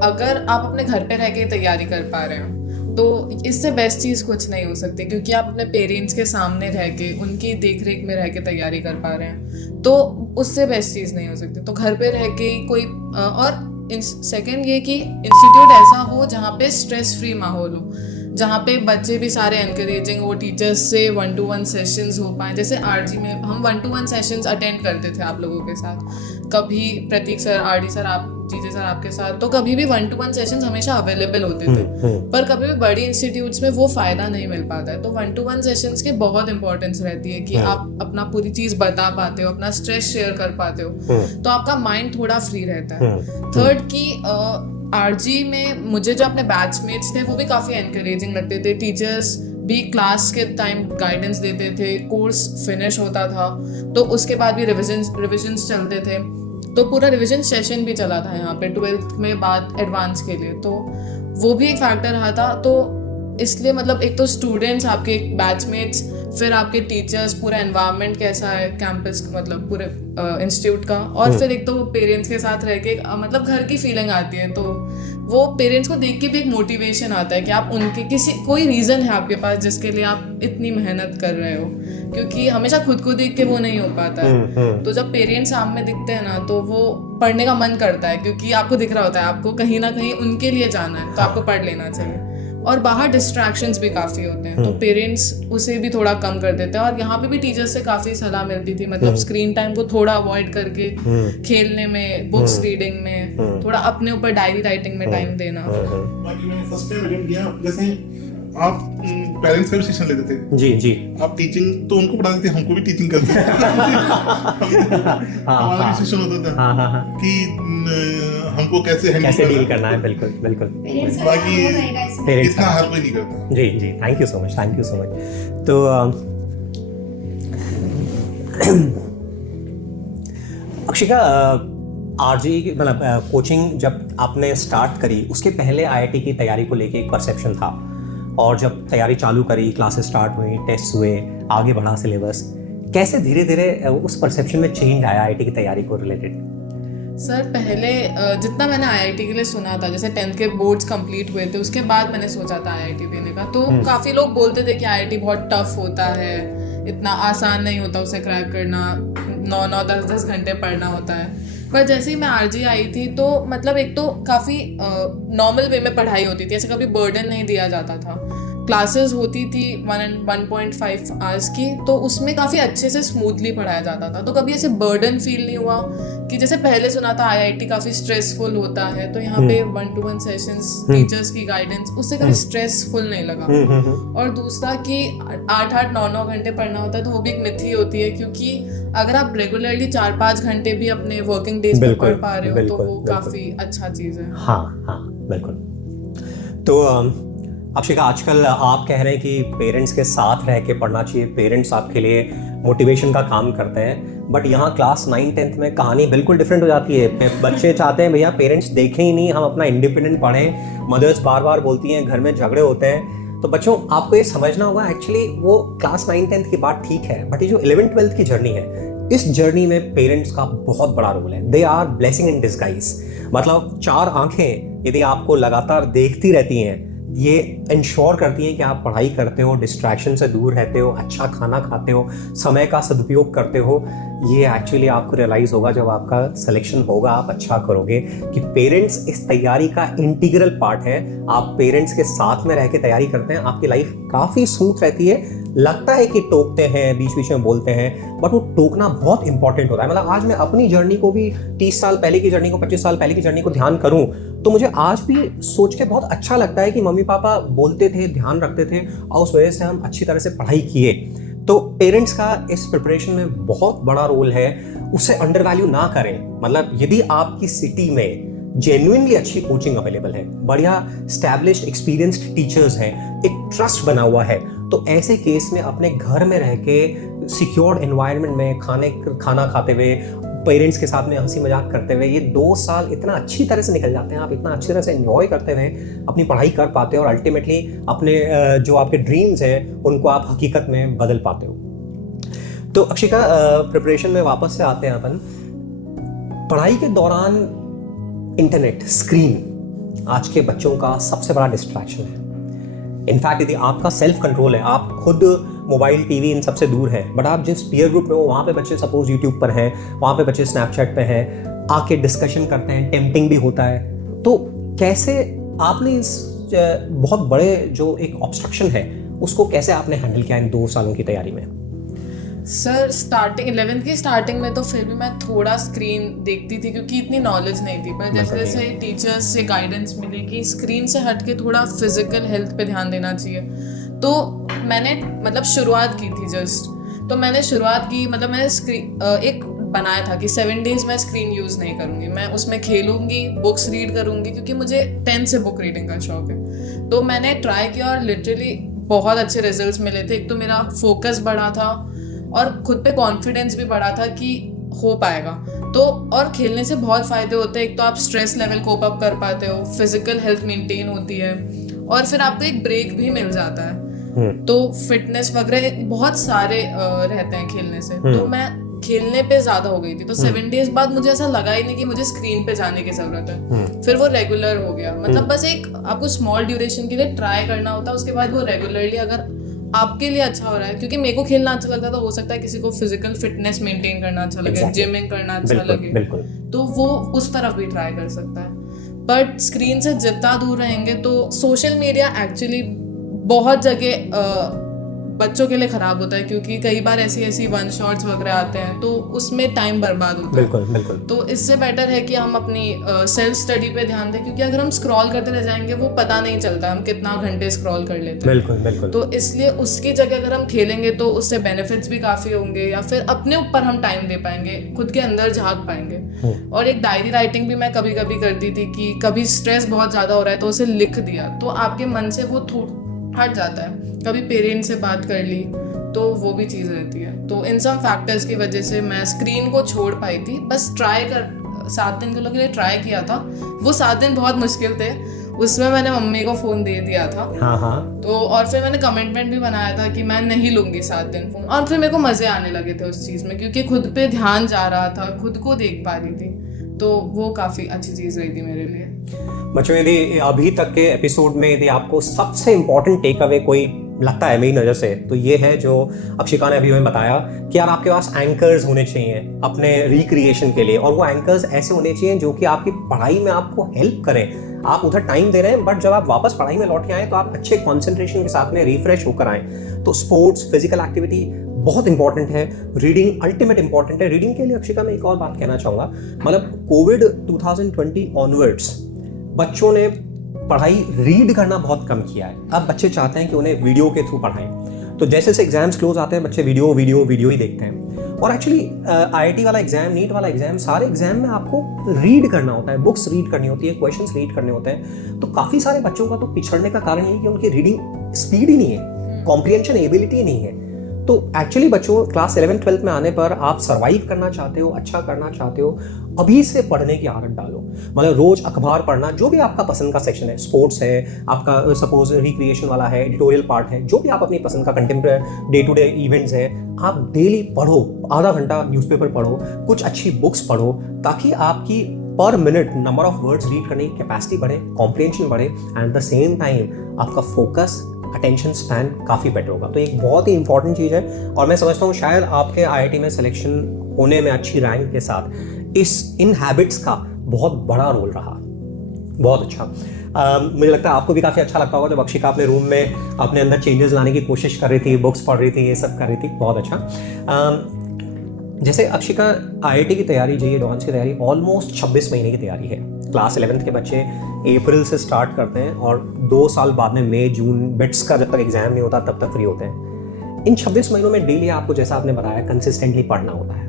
अगर आप अपने घर पे रह के तैयारी कर पा रहे हो तो इससे बेस्ट चीज़ कुछ नहीं हो सकती, क्योंकि आप अपने पेरेंट्स के सामने रह के उनकी देख रेख में रह के तैयारी कर पा रहे हैं, तो उससे बेस्ट चीज़ नहीं हो सकती। तो घर पे रह के कोई और सेकंड ये कि इंस्टीट्यूट ऐसा हो जहाँ पे स्ट्रेस फ्री माहौल हो, जहाँ पे बच्चे भी सारे एनकरेजिंग हो, टीचर्स से 1-to-1 सेशंस हो पाए। जैसे आरजी में हम 1-to-1 सेशंस अटेंड करते थे आप लोगों के साथ, कभी प्रतीक सर, आरडी सर, आप जीजे सर आपके साथ, तो कभी भी 1-to-1 सेशंस हमेशा अवेलेबल होते थे। पर कभी भी बड़ी इंस्टीट्यूट्स में वो फ़ायदा नहीं मिल पाता है। तो 1-to-1 सेशंस की बहुत इंपॉर्टेंस रहती है कि आप अपना पूरी चीज़ बता पाते हो, अपना स्ट्रेस शेयर कर पाते हो, तो आपका माइंड थोड़ा फ्री रहता है। थर्ड की आरजी में मुझे जो अपने बैचमेट्स थे वो भी काफ़ी एनकरेजिंग लगते थे। टीचर्स भी क्लास के टाइम गाइडेंस देते थे, कोर्स फिनिश होता था तो उसके बाद भी रिविजन्स चलते थे, तो पूरा रिवीजन सेशन भी चला था यहाँ पे 12th में बाद एडवांस के लिए, तो वो भी एक फैक्टर रहा था। तो इसलिए मतलब एक तो स्टूडेंट्स, आपके बैचमेट्स, फिर आपके टीचर्स, पूरा एनवायरनमेंट कैसा है कैंपस मतलब पूरे इंस्टीट्यूट का, और फिर एक तो पेरेंट्स के साथ रह के मतलब घर की फीलिंग आती है, तो वो पेरेंट्स को देख के भी एक मोटिवेशन आता है कि आप उनके कोई रीज़न है आपके पास जिसके लिए आप इतनी मेहनत कर रहे हो, क्योंकि हमेशा खुद को देख के वो नहीं हो पाता है। तो जब पेरेंट्स सामने दिखते हैं ना तो वो पढ़ने का मन करता है, क्योंकि आपको दिख रहा होता है आपको कहीं ना कहीं उनके लिए जाना है, तो आपको पढ़ लेना चाहिए। और बाहर डिस्ट्रैक्शंस भी काफ़ी होते हैं, तो पेरेंट्स उसे भी थोड़ा कम कर देते हैं। और यहाँ पे भी टीचर्स से काफ़ी सलाह मिलती थी, मतलब स्क्रीन टाइम को थोड़ा अवॉइड करके खेलने में, बुक्स रीडिंग में, थोड़ा अपने ऊपर डायरी राइटिंग में टाइम देना। बाकी मैंने फर्स्ट टाइम अटेंड किया, जैसे आप पेरेंट्स का भी सेशन लेते थे। जी जी, आप टीचिंग तो उनको पढ़ाते थे, हमको भी टीचिंग करते थे। हमारा भी सेशन होता था कि हमको कैसे डील करना है। बिल्कुल बिल्कुल, बाकी पेरेंट्स इतना हर कोई नहीं करता। जी जी, थैंक यू सो मच। तो अक्षिका, आरजी मतलब कोचिंग जब आपने स्टार्ट करी, उसके पहले आईआईटी की तैयारी को लेके एक परसेप्शन था, और जब तैयारी चालू करी, क्लासेस स्टार्ट हुई, टेस्ट हुए, आगे बढ़ा सिलेबस, कैसे धीरे धीरे उस परसेप्शन में चेंज आया आईआईटी की तैयारी को रिलेटेड? सर पहले जितना मैंने आईआईटी के लिए सुना था, जैसे 10th के बोर्ड्स कंप्लीट हुए थे, उसके बाद मैंने सोचा था आईआईटी देने का, तो काफ़ी लोग बोलते थे कि आईआईटी बहुत टफ होता है, इतना आसान नहीं होता उसे क्रैक करना, 9-9, 10-10 घंटे पढ़ना होता है। पर जैसे ही मैं आरजी आई थी तो मतलब एक तो काफ़ी नॉर्मल वे में पढ़ाई होती थी, ऐसे कभी बर्डन नहीं दिया जाता था। क्लासेस होती थी 1.5 आवर्स की, तो उसमें काफ़ी अच्छे से स्मूथली पढ़ाया जाता था, तो कभी ऐसे बर्डन फील नहीं हुआ कि जैसे पहले सुना था आईआईटी काफ़ी स्ट्रेसफुल होता है, तो यहाँ पे 1-to-1 सेशंस, टीचर्स की गाइडेंस, उससे कभी स्ट्रेसफुल नहीं लगा। और दूसरा कि 8-8, 9-9 घंटे पढ़ना होता है, तो वो भी एक मिथ ही होती है, क्योंकि अगर आप रेगुलरली 4-5 घंटे भी अपने वर्किंग डेज में पढ़ पा रहे हो तो वो काफ़ी अच्छा चीज़ है। हाँ बिल्कुल। तो अक्षिका, आजकल आप कह रहे हैं कि पेरेंट्स के साथ रह के पढ़ना चाहिए, पेरेंट्स आपके लिए मोटिवेशन का काम करते हैं, बट यहाँ क्लास 9-10th में कहानी बिल्कुल डिफरेंट हो जाती है। बच्चे चाहते हैं भैया पेरेंट्स देखें ही नहीं, हम अपना इंडिपेंडेंट पढ़ें, मदर्स बार बार बोलती हैं, घर में झगड़े होते हैं। तो बच्चों, आपको ये समझना होगा, एक्चुअली वो क्लास 9-10th की बात ठीक है, बट ये जो 11th-12th की जर्नी है, इस जर्नी में पेरेंट्स का बहुत बड़ा रोल है। They are blessing in disguise. मतलब 4 आंखें यदि आपको लगातार देखती रहती हैं, ये इंश्योर करती हैं कि आप पढ़ाई करते हो, डिस्ट्रैक्शन से दूर रहते हो, अच्छा खाना खाते हो, समय का सदुपयोग करते हो। ये एक्चुअली आपको रियलाइज़ होगा जब आपका सिलेक्शन होगा, आप अच्छा करोगे, कि पेरेंट्स इस तैयारी का इंटीग्रल पार्ट है। आप पेरेंट्स के साथ में रह के तैयारी करते हैं, आपकी लाइफ काफ़ी स्मूथ रहती है, लगता है कि टोकते हैं, बीच बीच में बोलते हैं, बट वो टोकना बहुत इंपॉर्टेंट होता है। मतलब आज मैं अपनी जर्नी को भी 30 साल पहले की जर्नी को, 25 साल पहले की जर्नी को ध्यान करूं तो मुझे आज भी सोच के बहुत अच्छा लगता है कि मम्मी पापा बोलते थे, ध्यान रखते थे और उस वजह से हम अच्छी तरह से पढ़ाई किए। तो पेरेंट्स का इस प्रिपरेशन में बहुत बड़ा रोल है, उसे अंडर वैल्यू ना करें। मतलब यदि आपकी सिटी में जेन्युइनली अच्छी कोचिंग अवेलेबल है, बढ़िया स्टैब्लिश्ड एक्सपीरियंस्ड टीचर्स हैं, एक ट्रस्ट बना हुआ है, तो ऐसे केस में अपने घर में रह के सिक्योर्ड एनवायरनमेंट में खाना खाते हुए, पेरेंट्स के साथ में हंसी मजाक करते हुए ये 2 साल इतना अच्छी तरह से निकल जाते हैं। आप इतना अच्छी तरह से एंजॉय करते हुए अपनी पढ़ाई कर पाते हो और अल्टीमेटली अपने जो आपके ड्रीम्स हैं उनको आप हकीकत में बदल पाते हो। तो अक्षिका, प्रिपरेशन में वापस से आते हैं अपन। पढ़ाई के दौरान इंटरनेट, स्क्रीन आज के बच्चों का सबसे बड़ा डिस्ट्रैक्शन है। इनफैक्ट यदि आपका सेल्फ कंट्रोल है, आप खुद मोबाइल, टीवी इन सबसे दूर है, बट आप जिस पीयर ग्रुप में हो वहाँ पे बच्चे सपोज यूट्यूब पर हैं, वहाँ पे बच्चे स्नैपचैट पे हैं, आके डिस्कशन करते हैं, टेम्पटिंग भी होता है। तो कैसे आपने इस बहुत बड़े जो एक ऑब्स्ट्रक्शन है उसको कैसे आपने हैंडल किया इन 2 सालों की तैयारी में? सर स्टार्टिंग 11th की स्टार्टिंग में तो फिर भी मैं थोड़ा स्क्रीन देखती थी क्योंकि इतनी नॉलेज नहीं थी, पर जैसे जैसे टीचर्स से गाइडेंस मिली कि स्क्रीन से हट के थोड़ा फिजिकल हेल्थ पे ध्यान देना चाहिए, तो मैंने मतलब शुरुआत की थी जस्ट। तो मैंने शुरुआत की, मतलब मैंने एक बनाया था कि 7 डेज मैं स्क्रीन यूज़ नहीं करूँगी, मैं उसमें खेलूँगी, बुक्स रीड करूँगी, क्योंकि मुझे 10 से बुक रीडिंग का शौक है। तो मैंने ट्राई किया और लिटरली बहुत अच्छे रिजल्ट्स मिले थे। एक तो मेरा फोकस बढ़ा था और खुद पे कॉन्फिडेंस भी बढ़ा था कि हो पाएगा। तो और खेलने से बहुत फ़ायदे होते हैं। एक तो आप स्ट्रेस लेवल कोप अप कर पाते हो, फिजिकल हेल्थ मेंटेन होती है और फिर आपको एक ब्रेक भी मिल जाता है। तो फिटनेस वगैरह बहुत सारे रहते हैं खेलने से। तो मैं खेलने पे ज़्यादा हो गई थी। तो 7 डेज बाद मुझे ऐसा लगा ही नहीं कि मुझे स्क्रीन पे जाने की ज़रूरत है। फिर वो रेगुलर हो गया। मतलब बस एक आपको स्मॉल ड्यूरेशन के लिए ट्राई करना होता है, उसके बाद वो रेगुलरली अगर आपके लिए अच्छा हो रहा है, क्योंकि मेरे को खेलना अच्छा लगता था, हो सकता है किसी को फिजिकल फिटनेस मेंटेन करना अच्छा लगे, जिमिंग करना अच्छा लगे, तो वो उस तरफ भी ट्राई कर सकता है। बट स्क्रीन से जितना दूर रहेंगे तो सोशल मीडिया एक्चुअली बहुत जगह बच्चों के लिए खराब होता है, क्योंकि कई बार ऐसी वन शॉट्स वगैरह आते हैं तो उसमें टाइम बर्बाद होता है। बिल्कुल। तो इससे बेटर है कि हम अपनी सेल्फ स्टडी पे ध्यान दें, क्योंकि अगर हम स्क्रॉल करते रह जाएंगे वो पता नहीं चलता हम कितना घंटे स्क्रॉल कर लेते हैं। बिल्कुल। तो इसलिए उसकी जगह अगर हम खेलेंगे तो उससे बेनिफिट्स भी काफ़ी होंगे, या फिर अपने ऊपर हम टाइम दे पाएंगे, खुद के अंदर झांक पाएंगे। और एक डायरी राइटिंग भी मैं कभी कभी करती थी कि कभी स्ट्रेस बहुत ज़्यादा हो रहा है तो उसे लिख दिया, तो आपके मन से वो हट जाता है। कभी पेरेंट्स से बात कर ली तो वो भी चीज़ रहती है। तो इन सब फैक्टर्स की वजह से मैं स्क्रीन को छोड़ पाई थी। बस 7 दिन के लिए ट्राई किया था। वो 7 दिन बहुत मुश्किल थे, उसमें मैंने मम्मी को फ़ोन दे दिया था। तो और फिर मैंने कमिटमेंट भी बनाया था कि मैं नहीं लूँगी 7 दिन फ़ोन। और फिर मेरे को मज़े आने लगे थे उस चीज़ में, क्योंकि खुद पे ध्यान जा रहा था, खुद को देख पा रही थी। तो वो काफ़ी अच्छी चीज़ रही थी मेरे लिए। बच्चों, यदि अभी तक के एपिसोड में यदि आपको सबसे इम्पॉर्टेंट टेक अवे कोई लगता है मेरी नज़र से, तो ये है जो अक्षिका ने अभी हमें बताया कि यार आपके पास एंकर्स होने चाहिए अपने रिक्रिएशन के लिए, और वो एंकर्स ऐसे होने चाहिए जो कि आपकी पढ़ाई में आपको हेल्प करें। आप उधर टाइम दे रहे हैं, बट जब आप वापस पढ़ाई में लौट के आए तो आप अच्छे कॉन्सेंट्रेशन के साथ में रिफ्रेश होकर आए। तो स्पोर्ट्स, फिजिकल एक्टिविटी बहुत इंपॉर्टेंट है। रीडिंग अल्टीमेट इंपॉर्टेंट है। रीडिंग के लिए अक्षिका मैं एक और बात कहना चाहूँगा, मतलब कोविड 2020 ऑनवर्ड्स बच्चों ने पढ़ाई रीड करना बहुत कम किया है। अब बच्चे चाहते हैं कि उन्हें वीडियो के थ्रू पढ़ाएं। तो जैसे जैसे एग्जाम्स क्लोज आते हैं बच्चे वीडियो ही देखते हैं। और एक्चुअली IIT वाला एग्जाम, नीट वाला एग्जाम, सारे एग्जाम में आपको रीड करना होता है, बुक्स रीड करनी होती है, क्वेश्चंस रीड करने होते हैं। तो काफ़ी सारे बच्चों का तो पिछड़ने का कारण ये है कि उनकी रीडिंग स्पीड ही नहीं है, कॉम्प्रिहेंशन एबिलिटी नहीं है। तो एक्चुअली बच्चों क्लास 11th 12th में आने पर आप सर्वाइव करना चाहते हो, अच्छा करना चाहते हो, अभी से पढ़ने की आदत डालो। मतलब रोज अखबार पढ़ना, जो भी आपका पसंद का सेक्शन है, स्पोर्ट्स है आपका, सपोज रिक्रिएशन वाला है, एडिटोरियल पार्ट है, जो भी आप अपनी पसंद का contemporary day to day events है, आप डेली पढ़ो, आधा घंटा न्यूज़पेपर पढ़ो, कुछ अच्छी बुक्स पढ़ो, ताकि आपकी पर minute number of words read करने की कैपेसिटी बढ़े, कॉम्प्रिहेंशन बढ़े, एंड द सेम टाइम आपका फोकस, अटेंशन स्पैन काफ़ी बेटर होगा। तो एक बहुत ही इंपॉर्टेंट चीज़ है, और मैं समझता हूँ शायद आपके IIT में सिलेक्शन होने में अच्छी रैंक के साथ इन हैबिट्स का बहुत बड़ा रोल रहा। बहुत अच्छा। मुझे लगता है आपको भी काफ़ी अच्छा लगता होगा जब अक्षिका अपने रूम में अपने अंदर चेंजेस लाने की कोशिश कर रही थी, बुक्स पढ़ रही थी, ये सब कर रही थी। बहुत अच्छा। जैसे अक्षिका IIT की तैयारी, JEE एडवांस की तैयारी ऑलमोस्ट 26 महीने की तैयारी है। क्लास 11th के बच्चे अप्रैल से स्टार्ट करते हैं और 2 साल बाद में मई जून बिट्स का जब तक एग्जाम नहीं होता तब तक फ्री होते हैं। इन 26 महीनों में डेली आपको, जैसा आपने बताया, कंसिस्टेंटली पढ़ना होता है,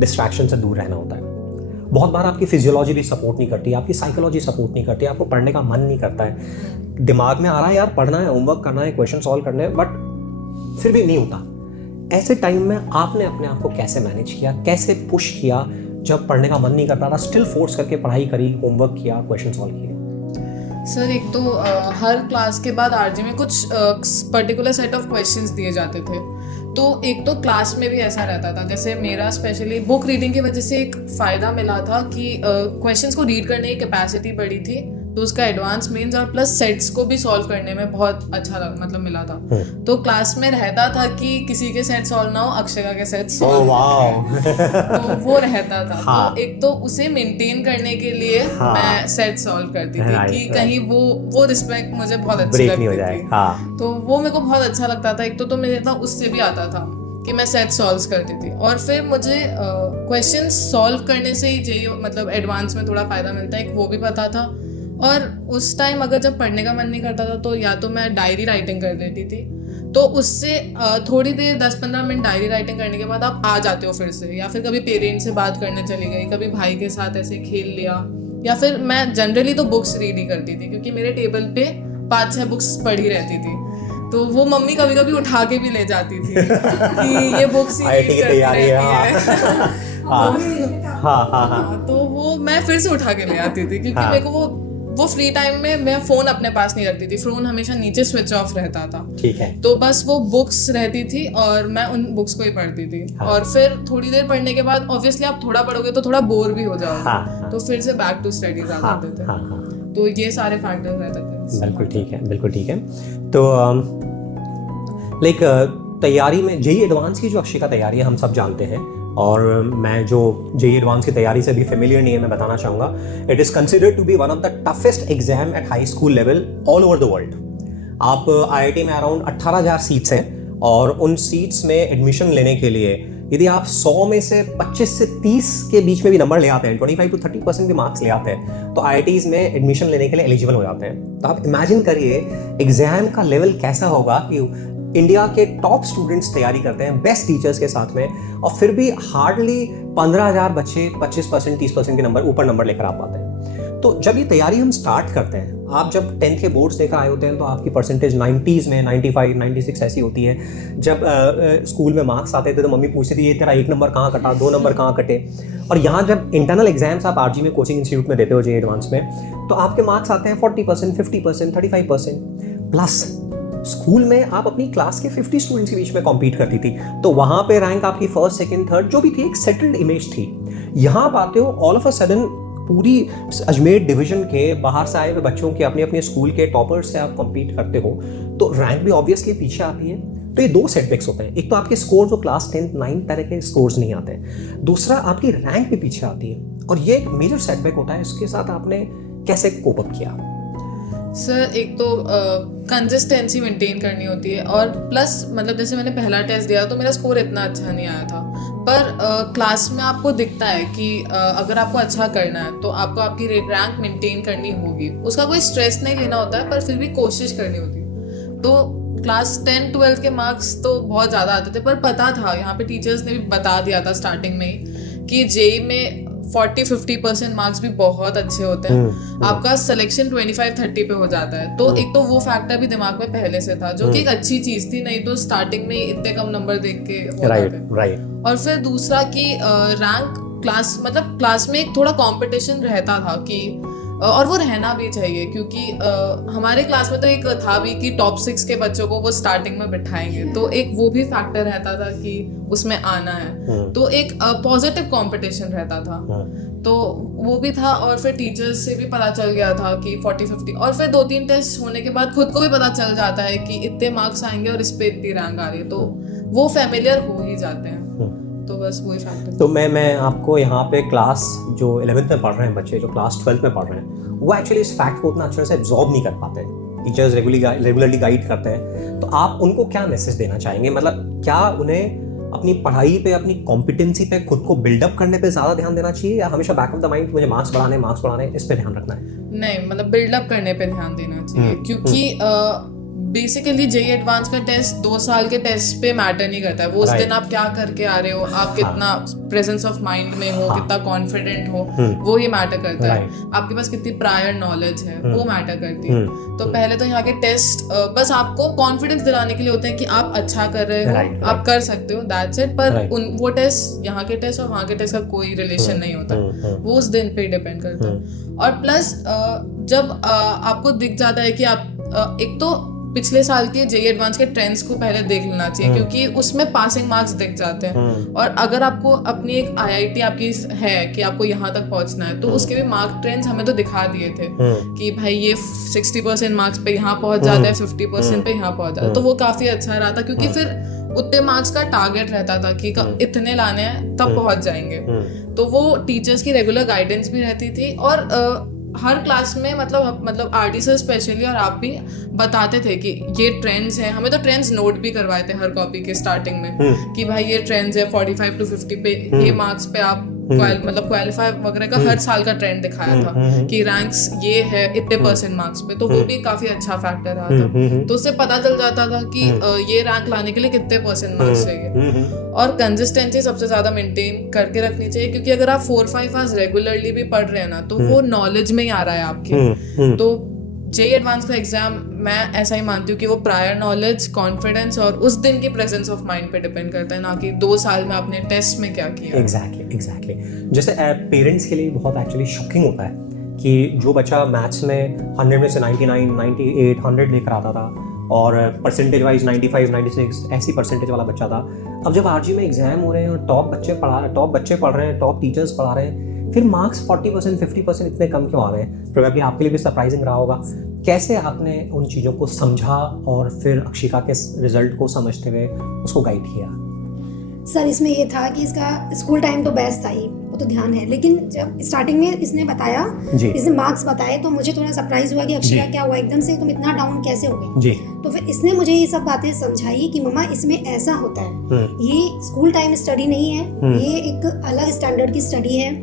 डिस्ट्रैक्शन से दूर रहना होता है। बहुत बार आपकी फिजियोलॉजी भी सपोर्ट नहीं करती, आपकी साइकोलॉजी सपोर्ट नहीं करती, आपको पढ़ने का मन नहीं करता है, दिमाग में आ रहा है यार पढ़ना है, होमवर्क करना है, क्वेश्चन सॉल्व करने हैं, बट फिर भी नहीं होता। ऐसे टाइम में आपने अपने आप को कैसे मैनेज किया, कैसे पुश किया जब पढ़ने का मन नहीं करता था, स्टिल फोर्स करके पढ़ाई करी, होमवर्क किया, क्वेश्चन सॉल्व किए? सर एक तो हर क्लास के बाद आरजी में कुछ पर्टिकुलर सेट ऑफ क्वेश्चंस दिए जाते थे। तो एक तो क्लास में भी ऐसा रहता था, जैसे मेरा स्पेशली बुक रीडिंग की वजह से एक फ़ायदा मिला था कि क्वेश्चंस को रीड करने की कैपेसिटी बढ़ी थी, तो उसका एडवांस मेंस और प्लस सेट्स को भी सॉल्व करने में बहुत अच्छा मतलब मिला था। तो क्लास में रहता था कि किसी के सेट सॉल्व ना हो, अक्षिका के सेट सॉल्व तो वो रहता था। हाँ। तो एक तो उसे मेंटेन करने के लिए मैं सेट सॉल्व करती थी कि कहीं वो रिस्पेक्ट मुझे बहुत अच्छी लगती थी। हाँ। तो वो मेरे को बहुत अच्छा लगता था। एक तो मेरे पास उससे भी आता था कि मैं सेट सॉल्व करती थी, और फिर मुझे क्वेश्चन सॉल्व करने से ही JEE मतलब एडवांस में थोड़ा फ़ायदा मिलता है, एक वो भी पता था। और उस टाइम अगर जब पढ़ने का मन नहीं करता था तो या तो मैं डायरी राइटिंग कर लेती थी, तो उससे थोड़ी देर 10-15 मिनट डायरी राइटिंग करने के बाद आप आ जाते हो फिर से, या फिर कभी पेरेंट्स से बात करने चली गई, कभी भाई के साथ ऐसे खेल लिया, या फिर मैं जनरली तो बुक्स रीड ही करती थी क्योंकि मेरे टेबल पे 5-6 बुक्स पढ़ी रहती थी। तो वो मम्मी कभी कभी उठा के भी ले जाती थी कि ये बुक्स ही रीड करती रहती है। तो वो मैं फिर से उठा के ले आती थी क्योंकि मेरे को वो फ्री टाइम में मैं फ़ोन अपने पास नहीं रखती थी, फ़ोन हमेशा नीचे स्विच ऑफ रहता था। ठीक है। तो बस वो बुक्स रहती थी और मैं उन बुक्स को ही पढ़ती थी। और फिर थोड़ी देर पढ़ने के बाद ऑब्वियसली आप थोड़ा पढ़ोगे तो थोड़ा बोर भी हो जाओगे, तो फिर से बैक टू स्टडीज आ जाते थे। तो ये सारे फैक्टर्स रहते थे। बिल्कुल ठीक है, बिल्कुल ठीक है। तो लाइक तैयारी में JEE एडवांस की जो अक्षिका तैयारी है हम सब जानते हैं, और मैं जो JEE एडवांस की तैयारी से भी फेमिलियर नहीं है, मैं बताना चाहूँगा, it is considered to be one of the toughest exam at high school level all over the world. आप IIT में अराउंड 18,000 सीट्स हैं, और उन सीट्स में एडमिशन लेने के लिए यदि आप 100 में से 25 से 30 के बीच में भी नंबर ले आते हैं, 25 to 30% भी मार्क्स ले आते हैं, तो IITs में एडमिशन लेने के लिए एलिजिबल हो जाते हैं। तो आप इमेजिन करिए एग्जाम का लेवल कैसा होगा कि इंडिया के टॉप स्टूडेंट्स तैयारी करते हैं बेस्ट टीचर्स के साथ में, और फिर भी हार्डली 15,000 बच्चे 25% 30% के नंबर ऊपर नंबर लेकर आ पाते हैं। तो जब ये तैयारी हम स्टार्ट करते हैं, आप जब 10th के बोर्ड्स देकर आए होते हैं तो आपकी परसेंटेज 90s में 95 96 ऐसी होती है। जब स्कूल में मार्क्स आते थे तो मम्मी पूछती थी ये तेरा 1 नंबर कहाँ कटा, 2 नंबर कहाँ कटे। और यहाँ जब इंटरनल एग्जाम्स आप RG में कोचिंग इंस्टीट्यूट में देते हो JEE एडवांस में, तो आपके मार्क्स आते हैं 40%, 50%, 35%। प्लस स्कूल में आप अपनी क्लास के 50 स्टूडेंट्स के बीच में कॉम्पीट करती थी, तो वहाँ पे रैंक आपकी फर्स्ट, सेकंड, थर्ड जो भी थी एक सेटल्ड इमेज थी। यहाँ आप आते हो ऑल ऑफ अ सडन पूरी अजमेर डिवीजन के बाहर से आए हुए बच्चों के अपने अपने स्कूल के टॉपर्स से आप कॉम्पीट करते हो, तो रैंक भी ऑब्वियसली पीछे आती है। तो ये 2 सेटबैक्स होते हैं, एक तो आपके स्कोर जो क्लास 10th 9th तरह के स्कोर्स नहीं आते हैं, दूसरा आपकी रैंक भी पीछे आती है, और ये एक मेजर सेटबैक होता है। इसके साथ आपने कैसे कोप अप किया? सर एक तो कंसिस्टेंसी मेंटेन करनी होती है, और प्लस मतलब जैसे मैंने पहला टेस्ट दिया तो मेरा स्कोर इतना अच्छा नहीं आया था, पर क्लास में आपको दिखता है कि अगर आपको अच्छा करना है तो आपको आपकी रैंक मेंटेन करनी होगी। उसका कोई स्ट्रेस नहीं लेना होता है, पर फिर भी कोशिश करनी होती है। तो क्लास 10-12 के मार्क्स तो बहुत ज़्यादा आते थे, पर पता था, यहाँ पे टीचर्स ने भी बता दिया था स्टार्टिंग में ही कि JEE में 40-50% मार्क्स भी बहुत अच्छे होते हैं। आपका सिलेक्शन 25-30 पे हो जाता है। तो एक तो वो फैक्टर भी दिमाग में पहले से था, जो कि एक अच्छी चीज थी, नहीं तो स्टार्टिंग में इतने कम नंबर देख के राइट। और फिर दूसरा कि रैंक क्लास मतलब क्लास में एक थोड़ा कंपटीशन रहता था कि, और वो रहना भी चाहिए, क्योंकि हमारे क्लास में तो एक था भी कि टॉप 6 के बच्चों को वो स्टार्टिंग में बिठाएंगे, तो एक वो भी फैक्टर रहता था कि उसमें आना है, तो एक पॉजिटिव कंपटीशन रहता था, तो वो भी था। और फिर टीचर्स से भी पता चल गया था कि 40-50, और फिर 2-3 टेस्ट होने के बाद खुद को भी पता चल जाता है कि इतने मार्क्स आएंगे और इस पे इतनी रैंक आ रही है, तो वो फेमिलियर हो ही जाते हैं। तो बस वही फैक्टर। तो मैं आपको यहाँ पे क्लास जो 11th में पढ़ रहे हैं बच्चे, जो क्लास 12th में पढ़ रहे हैं, वो एक्चुअली इस फैक्ट को उतना अच्छे से एब्जॉर्ब नहीं कर पाते। टीचर्स रेगुलरली गाइड करते हैं, तो आप उनको क्या मैसेज देना चाहेंगे? मतलब क्या उन्हें अपनी पढ़ाई पे, अपनी कॉम्पिटेंसी पे, खुद को बिल्डअप करने पे ज़्यादा ध्यान देना चाहिए, या हमेशा बैक ऑफ द माइंड मुझे मार्क्स बढ़ाने इस पे ध्यान रखना है? नहीं, मतलब बिल्डअप करने पे ध्यान देना चाहिए, क्योंकि बेसिकली जेईई एडवांस का टेस्ट 2 साल के टेस्ट पे मैटर नहीं करता है। वो उस दिन आप क्या करके आ रहे हो, आप कितना प्रेजेंस ऑफ माइंड में हो, कितना कॉन्फिडेंट हो, वो ही मैटर करता है। आपके पास कितनी प्रायर नॉलेज है, वो मैटर करती है। तो पहले तो यहाँ के टेस्ट बस आपको कॉन्फिडेंस दिलाने के लिए होते हैं कि आप अच्छा कर रहे हो, आप कर सकते हो, दैट्स इट। पर वो टेस्ट, यहाँ के टेस्ट और वहाँ के टेस्ट का कोई रिलेशन नहीं होता, वो उस दिन पे डिपेंड करता है। और प्लस जब आपको दिख जाता है कि आप एक तो पिछले साल के जेईई एडवांस के ट्रेंड्स को पहले देख लेना चाहिए, क्योंकि उसमें पासिंग मार्क्स दिख जाते हैं। और अगर आपको अपनी एक आईआईटी आपकी है कि आपको यहाँ तक पहुँचना है, तो उसके भी मार्क ट्रेंड्स हमें तो दिखा दिए थे कि भाई ये 60% मार्क्स पे यहाँ पहुँच जाता है, 50% पे यहाँ पहुँच जाता है। तो वो काफ़ी अच्छा रहा था, क्योंकि फिर उतने मार्क्स का टारगेट रहता था कि इतने लाने हैं तब पहुँच जाएंगे। तो वो टीचर्स की रेगुलर गाइडेंस भी रहती थी, और हर क्लास में मतलब आरडी सर स्पेशली और आप भी बताते थे कि ये ट्रेंड्स हैं। हमें तो ट्रेंड्स नोट भी करवाए थे हर कॉपी के स्टार्टिंग में कि भाई ये ट्रेंड्स है 45 to 50 पे, ये मार्क्स पे आप मतलब क्वालिफाई वगैरह का हर साल का ट्रेंड दिखाया था कि रैंक्स ये है इतने % मार्क्स पे। तो वो भी काफी अच्छा फैक्टर रहा था, तो उससे पता चल जाता था कि ये रैंक लाने के लिए कितने % मार्क्स चाहिए। और कंसिस्टेंसी सबसे ज्यादा मेंटेन करके रखनी चाहिए, क्योंकि अगर आप 4-5 आवर्स रेगुलरली भी पढ़ रहे हैं ना, तो वो नॉलेज में ही आ रहा है आपके। तो जेईई एडवांस का एग्जाम मैं ऐसा ही मानती हूँ कि वो प्रायर नॉलेज, कॉन्फिडेंस और उस दिन की प्रेजेंस ऑफ माइंड पे डिपेंड करता है, ना कि 2 साल में आपने टेस्ट में क्या किया। एग्जैक्टली। जैसे पेरेंट्स के लिए बहुत एक्चुअली शॉकिंग होता है कि जो बच्चा मैथ्स में 100 में से 99, 98, 100 लेकर आता था, और परसेंटेज वाइज 95, 96 ऐसी परसेंटेज वाला बच्चा था, अब जब आरजी में एग्जाम हो रहे हैं और टॉप बच्चे पढ़ रहे हैं, टॉप टीचर्स पढ़ा रहे हैं, फिर मार्क्स 40%, 50% इतने कम क्यों आ रहे हैं? प्रोबेबली आपके लिए भी सरप्राइजिंग रहा होगा। कैसे आपने उन चीज़ों को समझा और फिर अक्षिका के रिजल्ट को समझते हुए उसको गाइड किया? सर इसमें ये था कि इसका स्कूल टाइम तो बेस्ट था ही, वो तो ध्यान है, लेकिन जब स्टार्टिंग में इसने बताया, इसने मार्क्स बताए, तो मुझे थोड़ा सरप्राइज हुआ कि अक्षिका क्या हुआ, एकदम से तुम इतना डाउन कैसे हो गई? तो फिर इसने मुझे ये सब बातें समझाई कि मम्मा इसमें ऐसा होता है, ये स्कूल टाइम स्टडी नहीं है, ये एक अलग स्टैंडर्ड की स्टडी है।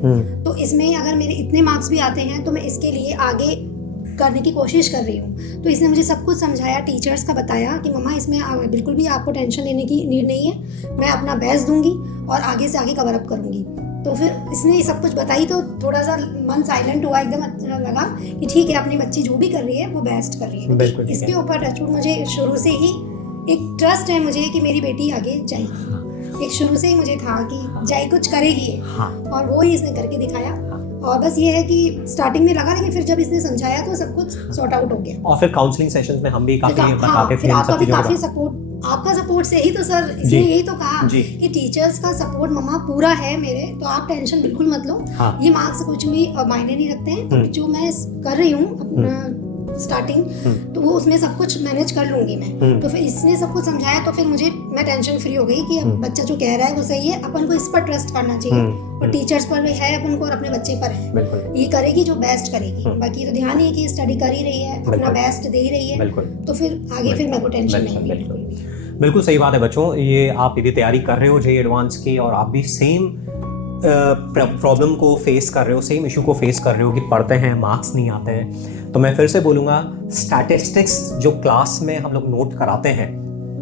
तो इसमें अगर मेरे इतने मार्क्स भी आते हैं तो मैं इसके लिए आगे करने की कोशिश कर रही हूँ। तो इसने मुझे सब कुछ समझाया, टीचर्स का बताया कि मम्मा इसमें बिल्कुल भी आपको टेंशन लेने की नीड नहीं है, मैं अपना बेस्ट दूंगी और आगे से आगे कवर अप करूंगी। तो फिर इसने सब कुछ बताई तो थोड़ा सा मन साइलेंट हुआ, एकदम अच्छा लगा कि ठीक है अपनी बच्ची जो भी कर रही है वो बेस्ट कर रही है। इसके ऊपर टचवुड मुझे शुरू से ही एक ट्रस्ट है मुझे कि मेरी बेटी आगे जाएगी। एक शुरू से ही मुझे था कि जाए कुछ करेगी, और वो ही इसने करके दिखाया। और बस ये है कि स्टार्टिंग में लगा, लेकिन फिर जब इसने समझाया तो सब कुछ सॉर्ट आउट हो गया। और फिर काउंसलिंग सेशंस में हम भी काफी बताते थे, फिर आपका भी काफी सपोर्ट, आपका सपोर्ट से ही तो सर इसने यही तो कहा कि टीचर्स का सपोर्ट मम्मा पूरा है मेरे, तो आप टेंशन बिल्कुल मत लो। ये मार्क्स कुछ भी मायने नहीं रखते हैं, जो मैं कर रही हूँ अपना स्टार्टिंग, तो वो उसमें सब कुछ मैनेज कर लूंगी मैं। तो फिर इसने सब कुछ समझाया, तो फिर मैं टेंशन फ्री हो गई कि अब बच्चा जो कह रहा है वो सही है, अपन को इस पर ट्रस्ट करना चाहिए, और टीचर्स पर भी है अपन को और अपने बच्चे पर है, ये करेगी जो बेस्ट करेगी। बाकी तो ध्यान ही है कि स्टडी कर ही रही है, अपना बेस्ट दे ही रही है, तो फिर आगे फिर मेरे को टेंशन नहीं है। बिल्कुल सही बात है बच्चों, ये आप यदि तैयारी कर रहे हो जेईई एडवांस की और आप भी सेम प्रॉब्लम को फेस कर रहे हो, सेम इशू को फेस कर रहे हो कि पढ़ते हैं मार्क्स नहीं आते हैं, तो मैं फिर से बोलूँगा स्टैटिस्टिक्स जो क्लास में हम लोग नोट कराते हैं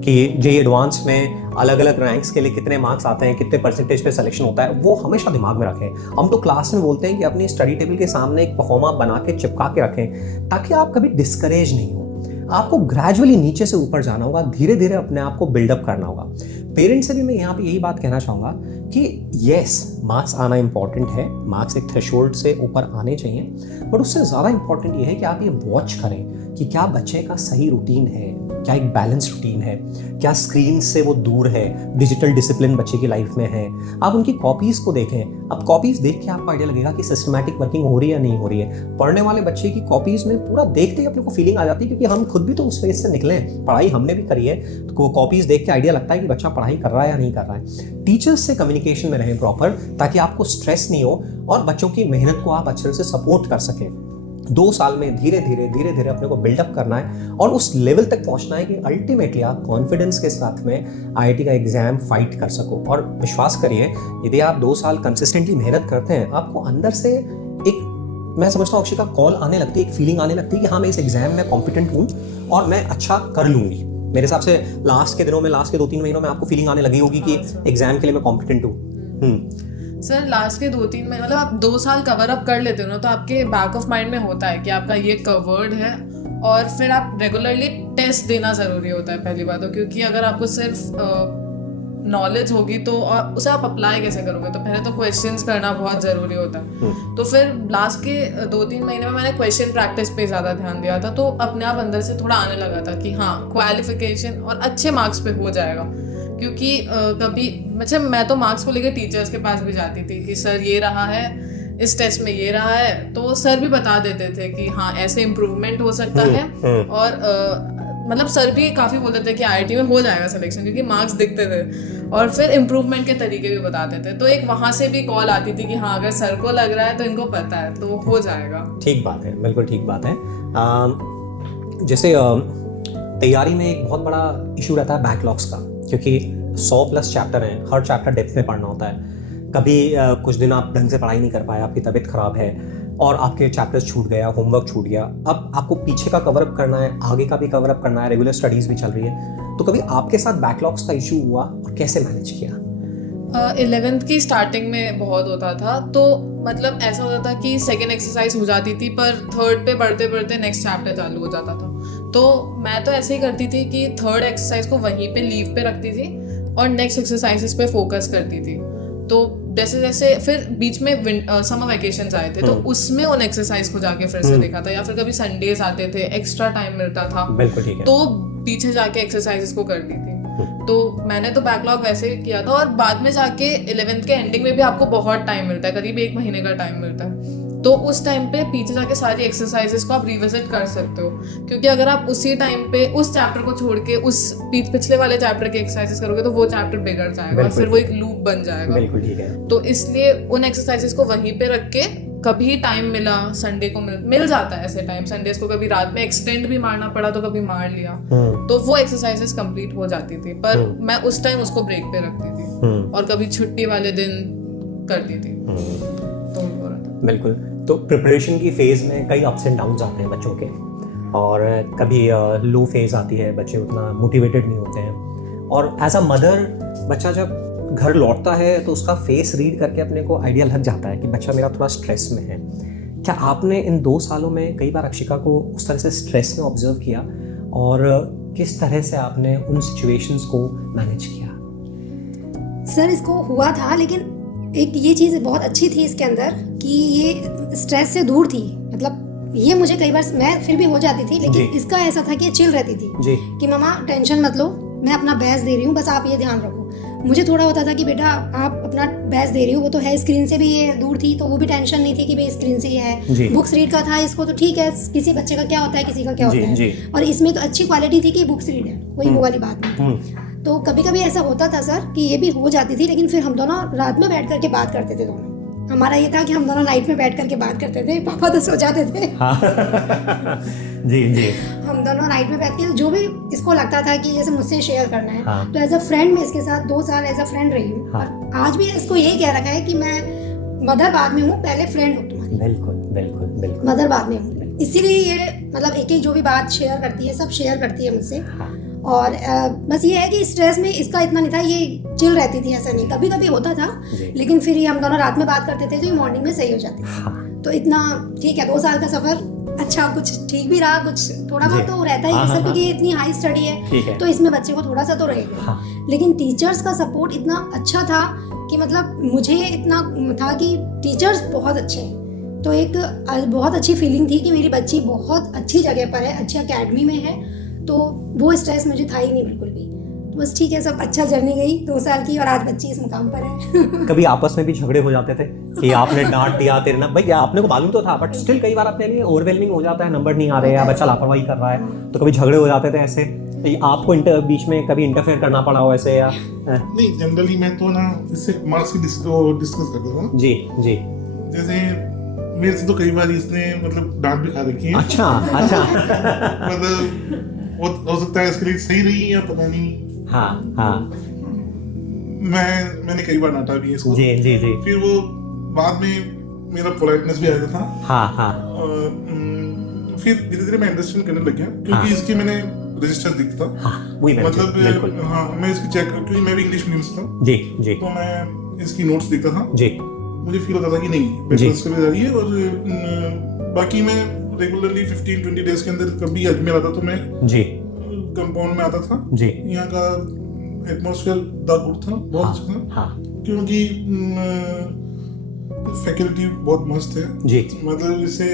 कि जेईई एडवांस में अलग अलग रैंक्स के लिए कितने मार्क्स आते हैं, कितने परसेंटेज पे सिलेक्शन होता है, वो हमेशा दिमाग में रखें। हम तो क्लास में बोलते हैं कि अपनी स्टडी टेबल के सामने एक परफॉर्मा बना के चिपका के रखें, ताकि आप कभी डिस्करेज नहीं हो। आपको ग्रेजुअली नीचे से ऊपर जाना होगा, धीरे धीरे अपने आप को बिल्डअप करना होगा। पेरेंट्स से भी मैं यहाँ पे यही बात कहना चाहूँगा कि येस मार्क्स आना इम्पॉर्टेंट है, मार्क्स एक थ्रेशोल्ड से ऊपर आने चाहिए, बट उससे ज़्यादा इम्पॉर्टेंट ये है कि आप ये वॉच करें कि क्या बच्चे का सही रूटीन है, क्या एक बैलेंस रूटीन है, क्या स्क्रीन से वो दूर है, डिजिटल डिसिप्लिन बच्चे की लाइफ में है। आप उनकी कॉपीज़ को देखें, अब कॉपीज़ देख के आपको आइडिया लगेगा कि सिस्टमैटिक वर्किंग हो रही है या नहीं हो रही है। पढ़ने वाले बच्चे की कॉपीज़ में पूरा देखते ही अपने को फीलिंग आ जाती है, क्योंकि हम खुद भी तो उस फेज से निकले हैं, पढ़ाई हमने भी करी है, तो कॉपीज़ देख के आइडिया लगता है कि बच्चा पढ़ाई कर रहा है या नहीं कर रहा है। टीचर्स से कम्युनिकेशन में रहें प्रॉपर, ताकि आपको स्ट्रेस नहीं हो और बच्चों की मेहनत को आप अच्छे से सपोर्ट कर सकें। 2 साल में धीरे धीरे अपने को बिल्डअप करना है और उस लेवल तक पहुंचना है कि अल्टीमेटली आप कॉन्फिडेंस के साथ में आईआईटी का एग्जाम फाइट कर सको। और विश्वास करिए, यदि आप 2 साल कंसिस्टेंटली मेहनत करते हैं, आपको अंदर से एक, मैं समझता हूँ अक्षिका, कॉल आने लगती है, एक फीलिंग आने लगती है कि हाँ मैं इस एग्जाम में कॉम्पिटेंट हूँ और मैं अच्छा कर लूँगी। मेरे हिसाब से लास्ट के दिनों में, लास्ट के 2-3 महीनों में आपको फीलिंग आने लगी होगी कि एग्जाम के लिए मैं कॉम्पिटेंट हूँ। सर लास्ट के 2-3 महीने, मतलब आप 2 साल कवर अप कर लेते हो ना, तो आपके बैक ऑफ माइंड में होता है कि आपका ये कवर्ड है, और फिर आप रेगुलरली टेस्ट देना ज़रूरी होता है पहली बात तो, क्योंकि अगर आपको सिर्फ नॉलेज होगी तो उसे आप अप्लाई कैसे करोगे, तो पहले तो क्वेश्चंस करना बहुत ज़रूरी होता है। तो फिर लास्ट के 2-3 महीने में मैंने क्वेश्चन प्रैक्टिस पे ज़्यादा ध्यान दिया था, तो अपने आप अंदर से थोड़ा आने लगा था कि हाँ क्वालिफिकेशन और अच्छे मार्क्स पे हो जाएगा। क्योंकि कभी मतलब मैं तो मार्क्स को लेकर टीचर्स के पास भी जाती थी कि सर ये रहा है, इस टेस्ट में ये रहा है, तो सर भी बता देते थे कि हाँ ऐसे इम्प्रूवमेंट हो सकता है। और मतलब सर भी काफ़ी बोलते थे कि आईआईटी में हो जाएगा सिलेक्शन, क्योंकि मार्क्स दिखते थे और फिर इम्प्रूवमेंट के तरीके भी बताते थे। तो एक वहाँ से भी कॉल आती थी कि हाँ अगर सर को लग रहा है तो इनको पता है, तो हो जाएगा। ठीक बात है, बिल्कुल ठीक बात है। जैसे तैयारी में एक बहुत बड़ा इशू रहता है बैकलॉग्स का, क्योंकि 100+ चैप्टर हैं, हर चैप्टर डेप्थ में पढ़ना होता है। कभी कुछ दिन आप ढंग से पढ़ाई नहीं कर पाए, आपकी तबीयत खराब है और आपके चैप्टर्स छूट गया, होमवर्क छूट गया, अब आपको पीछे का कवर अप करना है, आगे का भी कवर अप करना है, रेगुलर स्टडीज़ भी चल रही है। तो कभी आपके साथ बैकलॉग्स का इशू हुआ और कैसे मैनेज किया? 11th की स्टार्टिंग में बहुत होता था, तो मतलब ऐसा होता था कि सेकेंड एक्सरसाइज हो जाती थी, पर थर्ड पे बढ़ते बढ़ते नेक्स्ट चैप्टर चालू हो जाता था। तो मैं तो ऐसे ही करती थी कि थर्ड एक्सरसाइज को वहीं पे लीव पे रखती थी और नेक्स्ट एक्सरसाइजेस पे फोकस करती थी। तो जैसे जैसे फिर बीच में समर वैकेशंस आए थे, तो उसमें उन एक्सरसाइज को जाके फिर से देखा था, या फिर कभी संडेज आते थे, एक्स्ट्रा टाइम मिलता था, बिल्कुल ठीक है, तो पीछे जाके एक्सरसाइजेस को करती थी। तो मैंने तो बैकलॉग वैसे ही किया था, और बाद में जाके 11th के एंडिंग में भी आपको बहुत टाइम मिलता है, करीब 1 महीने का टाइम मिलता है, तो उस टाइम पे पीछे जाके सारी एक्सरसाइजेस को आप रिविजिट कर सकते हो। क्योंकि अगर आप उसी टाइम पे उस चैप्टर को छोड़ के उस पिछले वाले चैप्टर के एक्सरसाइजेस करोगे तो वो चैप्टर बिगड़ जाएगा, फिर वो एक लूप बन जाएगा। बिल्कुल ठीक है। तो इसलिए उन एक्सरसाइजेस को वहीं पे रख के, कभी टाइम मिला संडे को मिल जाता है ऐसे टाइम, संडेज को कभी रात में एक्सटेंड भी मारना पड़ा तो कभी मार लिया, तो वो एक्सरसाइजेस कंप्लीट हो जाती थी। पर मैं उस टाइम उसको ब्रेक पे रखती थी और कभी छुट्टी वाले दिन करती थी। तो बिल्कुल, तो प्रिपरेशन की फेज़ में कई अप्स एंड डाउन्स आते हैं बच्चों के, और कभी लो फेज़ आती है, बच्चे उतना मोटिवेटेड नहीं होते हैं, और एज अ मदर बच्चा जब घर लौटता है तो उसका फेस रीड करके अपने को आइडिया लग जाता है कि बच्चा मेरा थोड़ा स्ट्रेस में है। क्या आपने इन 2 सालों में कई बार अक्षिका को उस तरह से स्ट्रेस में ऑब्जर्व किया, और किस तरह से आपने उन सिचुएशंस को मैनेज किया? सर इसको हुआ था, लेकिन एक ये चीज़ बहुत अच्छी थी इसके अंदर कि ये स्ट्रेस से दूर थी। मतलब ये मुझे कई बार, मैं फिर भी हो जाती थी, लेकिन इसका ऐसा था कि चिल रहती थी जी, कि मामा टेंशन मत लो, मैं अपना बेस्ट दे रही हूँ, बस आप ये ध्यान रखो। मुझे थोड़ा होता था कि बेटा आप अपना बेस्ट दे रही हो, वो तो है, स्क्रीन से भी ये दूर थी, तो वो भी टेंशन नहीं थी कि भाई स्क्रीन से ये है। बुक्स रीड का था इसको, तो ठीक है, किसी बच्चे का क्या होता है, किसी का क्या होता है, और इसमें तो अच्छी क्वालिटी थी कि बुक्स रीड है, कोई वो वाली बात नहीं थी। तो कभी कभी ऐसा होता था सर कि ये भी हो जाती थी, लेकिन फिर हम दोनों रात में बैठ करके बात करते थे। दोनों हमारा ये था कि हम दोनों नाइट में बैठ करके बात करते थे, पापा तो सो जाते थे। जी जी, हम दोनों नाइट में बैठ के जो भी इसको लगता था कि जैसे मुझसे शेयर करना है, तो एज अ फ्रेंड मैं इसके साथ 2 साल एज अ फ्रेंड रही हूँ। और आज भी इसको यही कह रखा है कि मैं मदर बाद में हूँ, पहले फ्रेंड हूँ तुम्हारी। बिल्कुल बिल्कुल बिल्कुल, मदर बाद में हूँ, इसीलिए ये मतलब एक जो भी बात शेयर करती है, सब शेयर करती है मुझसे। और बस ये है कि स्ट्रेस में इसका इतना नहीं था, ये चिल रहती थी, ऐसा नहीं, कभी कभी होता था, लेकिन फिर ये हम दोनों रात में बात करते थे तो ये मॉर्निंग में सही हो जाती थी। तो इतना ठीक है, 2 साल का सफर अच्छा, कुछ ठीक भी रहा, कुछ थोड़ा बहुत तो रहता ही है सर, क्योंकि इतनी हाई स्टडी है तो इसमें बच्चे को थोड़ा सा तो रहेगा। लेकिन टीचर्स का सपोर्ट इतना अच्छा था कि मतलब मुझे इतना था कि टीचर्स बहुत अच्छे हैं, तो एक बहुत अच्छी फीलिंग थी कि मेरी बच्ची बहुत अच्छी जगह पर है, अच्छी अकेडमी में है, तो वो स्ट्रेस मुझे था ही नहीं बिल्कुल भी। तो बस ठीक है, सब अच्छा जर्नी गई 2 साल की और आज बच्ची इस मुकाम पर है। कभी आपस में भी झगड़े हो जाते थे कि आपने डांट दिया तेरे ना, भाई आपने को मालूम तो था बट स्टिल कई बार अपने लिए ओवरवेलमिंग हो जाता है, नंबर नहीं आ रहे या बच्चा लापरवाही कर रहा है, तो कभी झगड़े हो जाते थे ऐसे? आपको बीच में कभी इंटरफेयर करना पड़ा हो ऐसे या? नहीं, जनरली मैं तो ना इससे मार्क्स की डिस्कस करता था। जी जी। जैसे मेरे से तो कई बार इसने मतलब डांट भी खा रखी है। अच्छा अच्छा। मतलब हो सकता है इसके लिए सही रही या पता नहीं। हाँ हाँ। मैंने कई बार डांटा भी है इसको। जी जी जी। फिर वो बाद में मेरा पोलाइटनेस भी आ जाता था। हाँ हाँ। फिर धीरे धीरे मैं अंडरस्टैंड करने लग गया क्योंकि हाँ। इसके मैंने रजिस्टर दिखता था। हाँ, वही मतलब बिल्कुल। हाँ, मैं इसकी चेक क्योंकि मैं भी इंग्लिश मीडियम से था। जी जी तो मैं इसकी नोट्स देखता था। जी। मुझे फील होता था कि नहीं बेटर से जा रही है। और बाकी मैं रेगुलरली 15-20 डेज के अंदर कभी अजमेर आता तो मैं जी कंपाउंड में आता था। जी। यहाँ का एटमॉस्फेयर गुड था, बहुत अच्छा था। हाँ क्योंकि फैकल्टी बहुत मस्त है। जी। मतलब इससे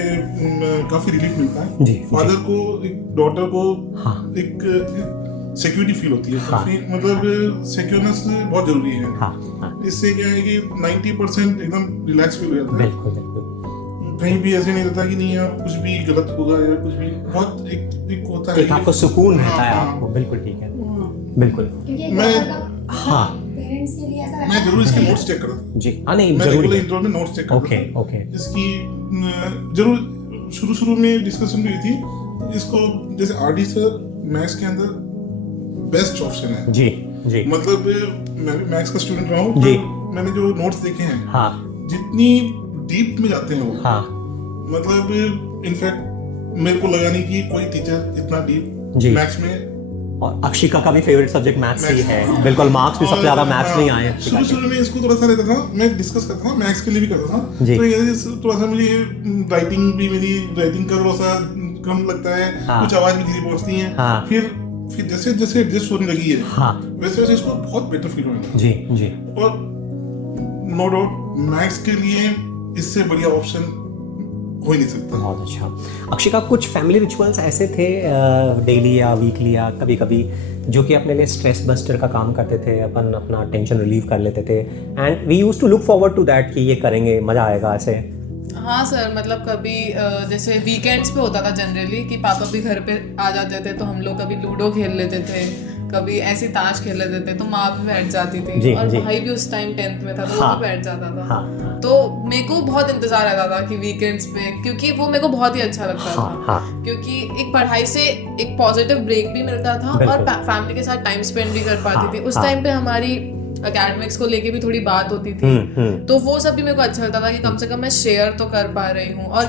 काफी रिलीफ मिलता है। जी, फादर को, एक डॉटर को हाँ। एक सिक्योरिटी फील होती है। हाँ। काफी मतलब सिक्योरनेस बहुत जरूरी है। हाँ हाँ। इससे क्या है कि 90% एकदम रिलैक्स फील हो जाता है। बिल्कुल बिल्कुल। कहीं भी ऐसे नहीं रहता कि नहीं यार कुछ भी गलत होगा या कुछ भी, बहुत एक होता है एक आपको सुकून रहता है हाँ, आपको। बिल्कुल ठीक है, बिल्कुल। क्योंकि हाँ। पेरेंट्स के लिए ऐसा मैं जरूर इसके नोट्स चेक करता था। जी हाँ, नहीं मैं जरूरी रेगुलर है। इंटरवल में नोट्स चेक करता ओके था। ओके। इसकी जरूर शुरू में डिस्कशन भी हुई थी इसको, जैसे आरडी सर मैथ्स के अंदर बेस्ट ऑप्शन है। जी जी। मतलब मैं भी मैथ्स का स्टूडेंट रहा हूँ, जी। मैंने जो नोट्स देखे हैं हाँ जितनी डीप में जाते हैं वो, हाँ मतलब इनफैक्ट मेरे को लगा नहीं कि कोई टीचर इतना डीप जी। मैथ्स में। और अक्षिका का भी फेवरेट सब्जेक्ट मैथ्स ही है। बिल्कुल, मार्क्स भी सबसे ज्यादा मैथ्स में ही आए हैं। शुरू में इसको थोड़ा सा रहता था, मैं डिस्कस करता था, मैथ्स के लिए भी करता था। जी। तो ये थोड़ा सा मुझे राइटिंग भी, मेरी राइटिंग का थोड़ा सा कम लगता है। हाँ। कुछ आवाज भी धीरे पहुंचती है। हाँ। फिर जैसे जैसे एडजस्ट होने लगी है, हाँ वैसे वैसे इसको बहुत बेटर फील होने लगा। जी जी। और नो डाउट मैथ्स के लिए इससे बढ़िया ऑप्शन हो ही नहीं सकता। बहुत अच्छा। अक्षिका, कुछ फैमिली रिचुअल्स ऐसे थे डेली या वीकली या कभी कभी जो कि अपने लिए स्ट्रेस बस्टर का काम करते थे, अपन अपना टेंशन रिलीव कर लेते थे and we used to look forward to that कि ये करेंगे मजा आएगा ऐसे? हाँ सर, मतलब कभी जैसे वीकेंड्स पे होता था जनरली कि पापा भी घर पे आ जाते थे, तो हम लोग कभी लूडो खेल लेते थे, कभी ऐसी ताश खेल लेते थे, तो माँ भी बैठ जाती थी। जी, और जी। भाई भी उस टाइम 10th में था, तो हाँ। वो भी बैठ जाता था। हाँ। तो मेरे को बहुत इंतजार रहता था कि वीकेंड्स पे, क्योंकि वो मेरे को बहुत ही अच्छा लगता हाँ, था। हाँ। क्योंकि एक पढ़ाई से एक पॉजिटिव ब्रेक भी मिलता था और फैमिली के साथ टाइम स्पेंड भी कर पाती थी। उस टाइम पे हमारी एकेडमिक्स को लेके भी थोड़ी बात होती थी, तो वो सब भी मेरे को अच्छा लगता था कि कम से कम मैं शेयर तो कर पा रही हूँ। और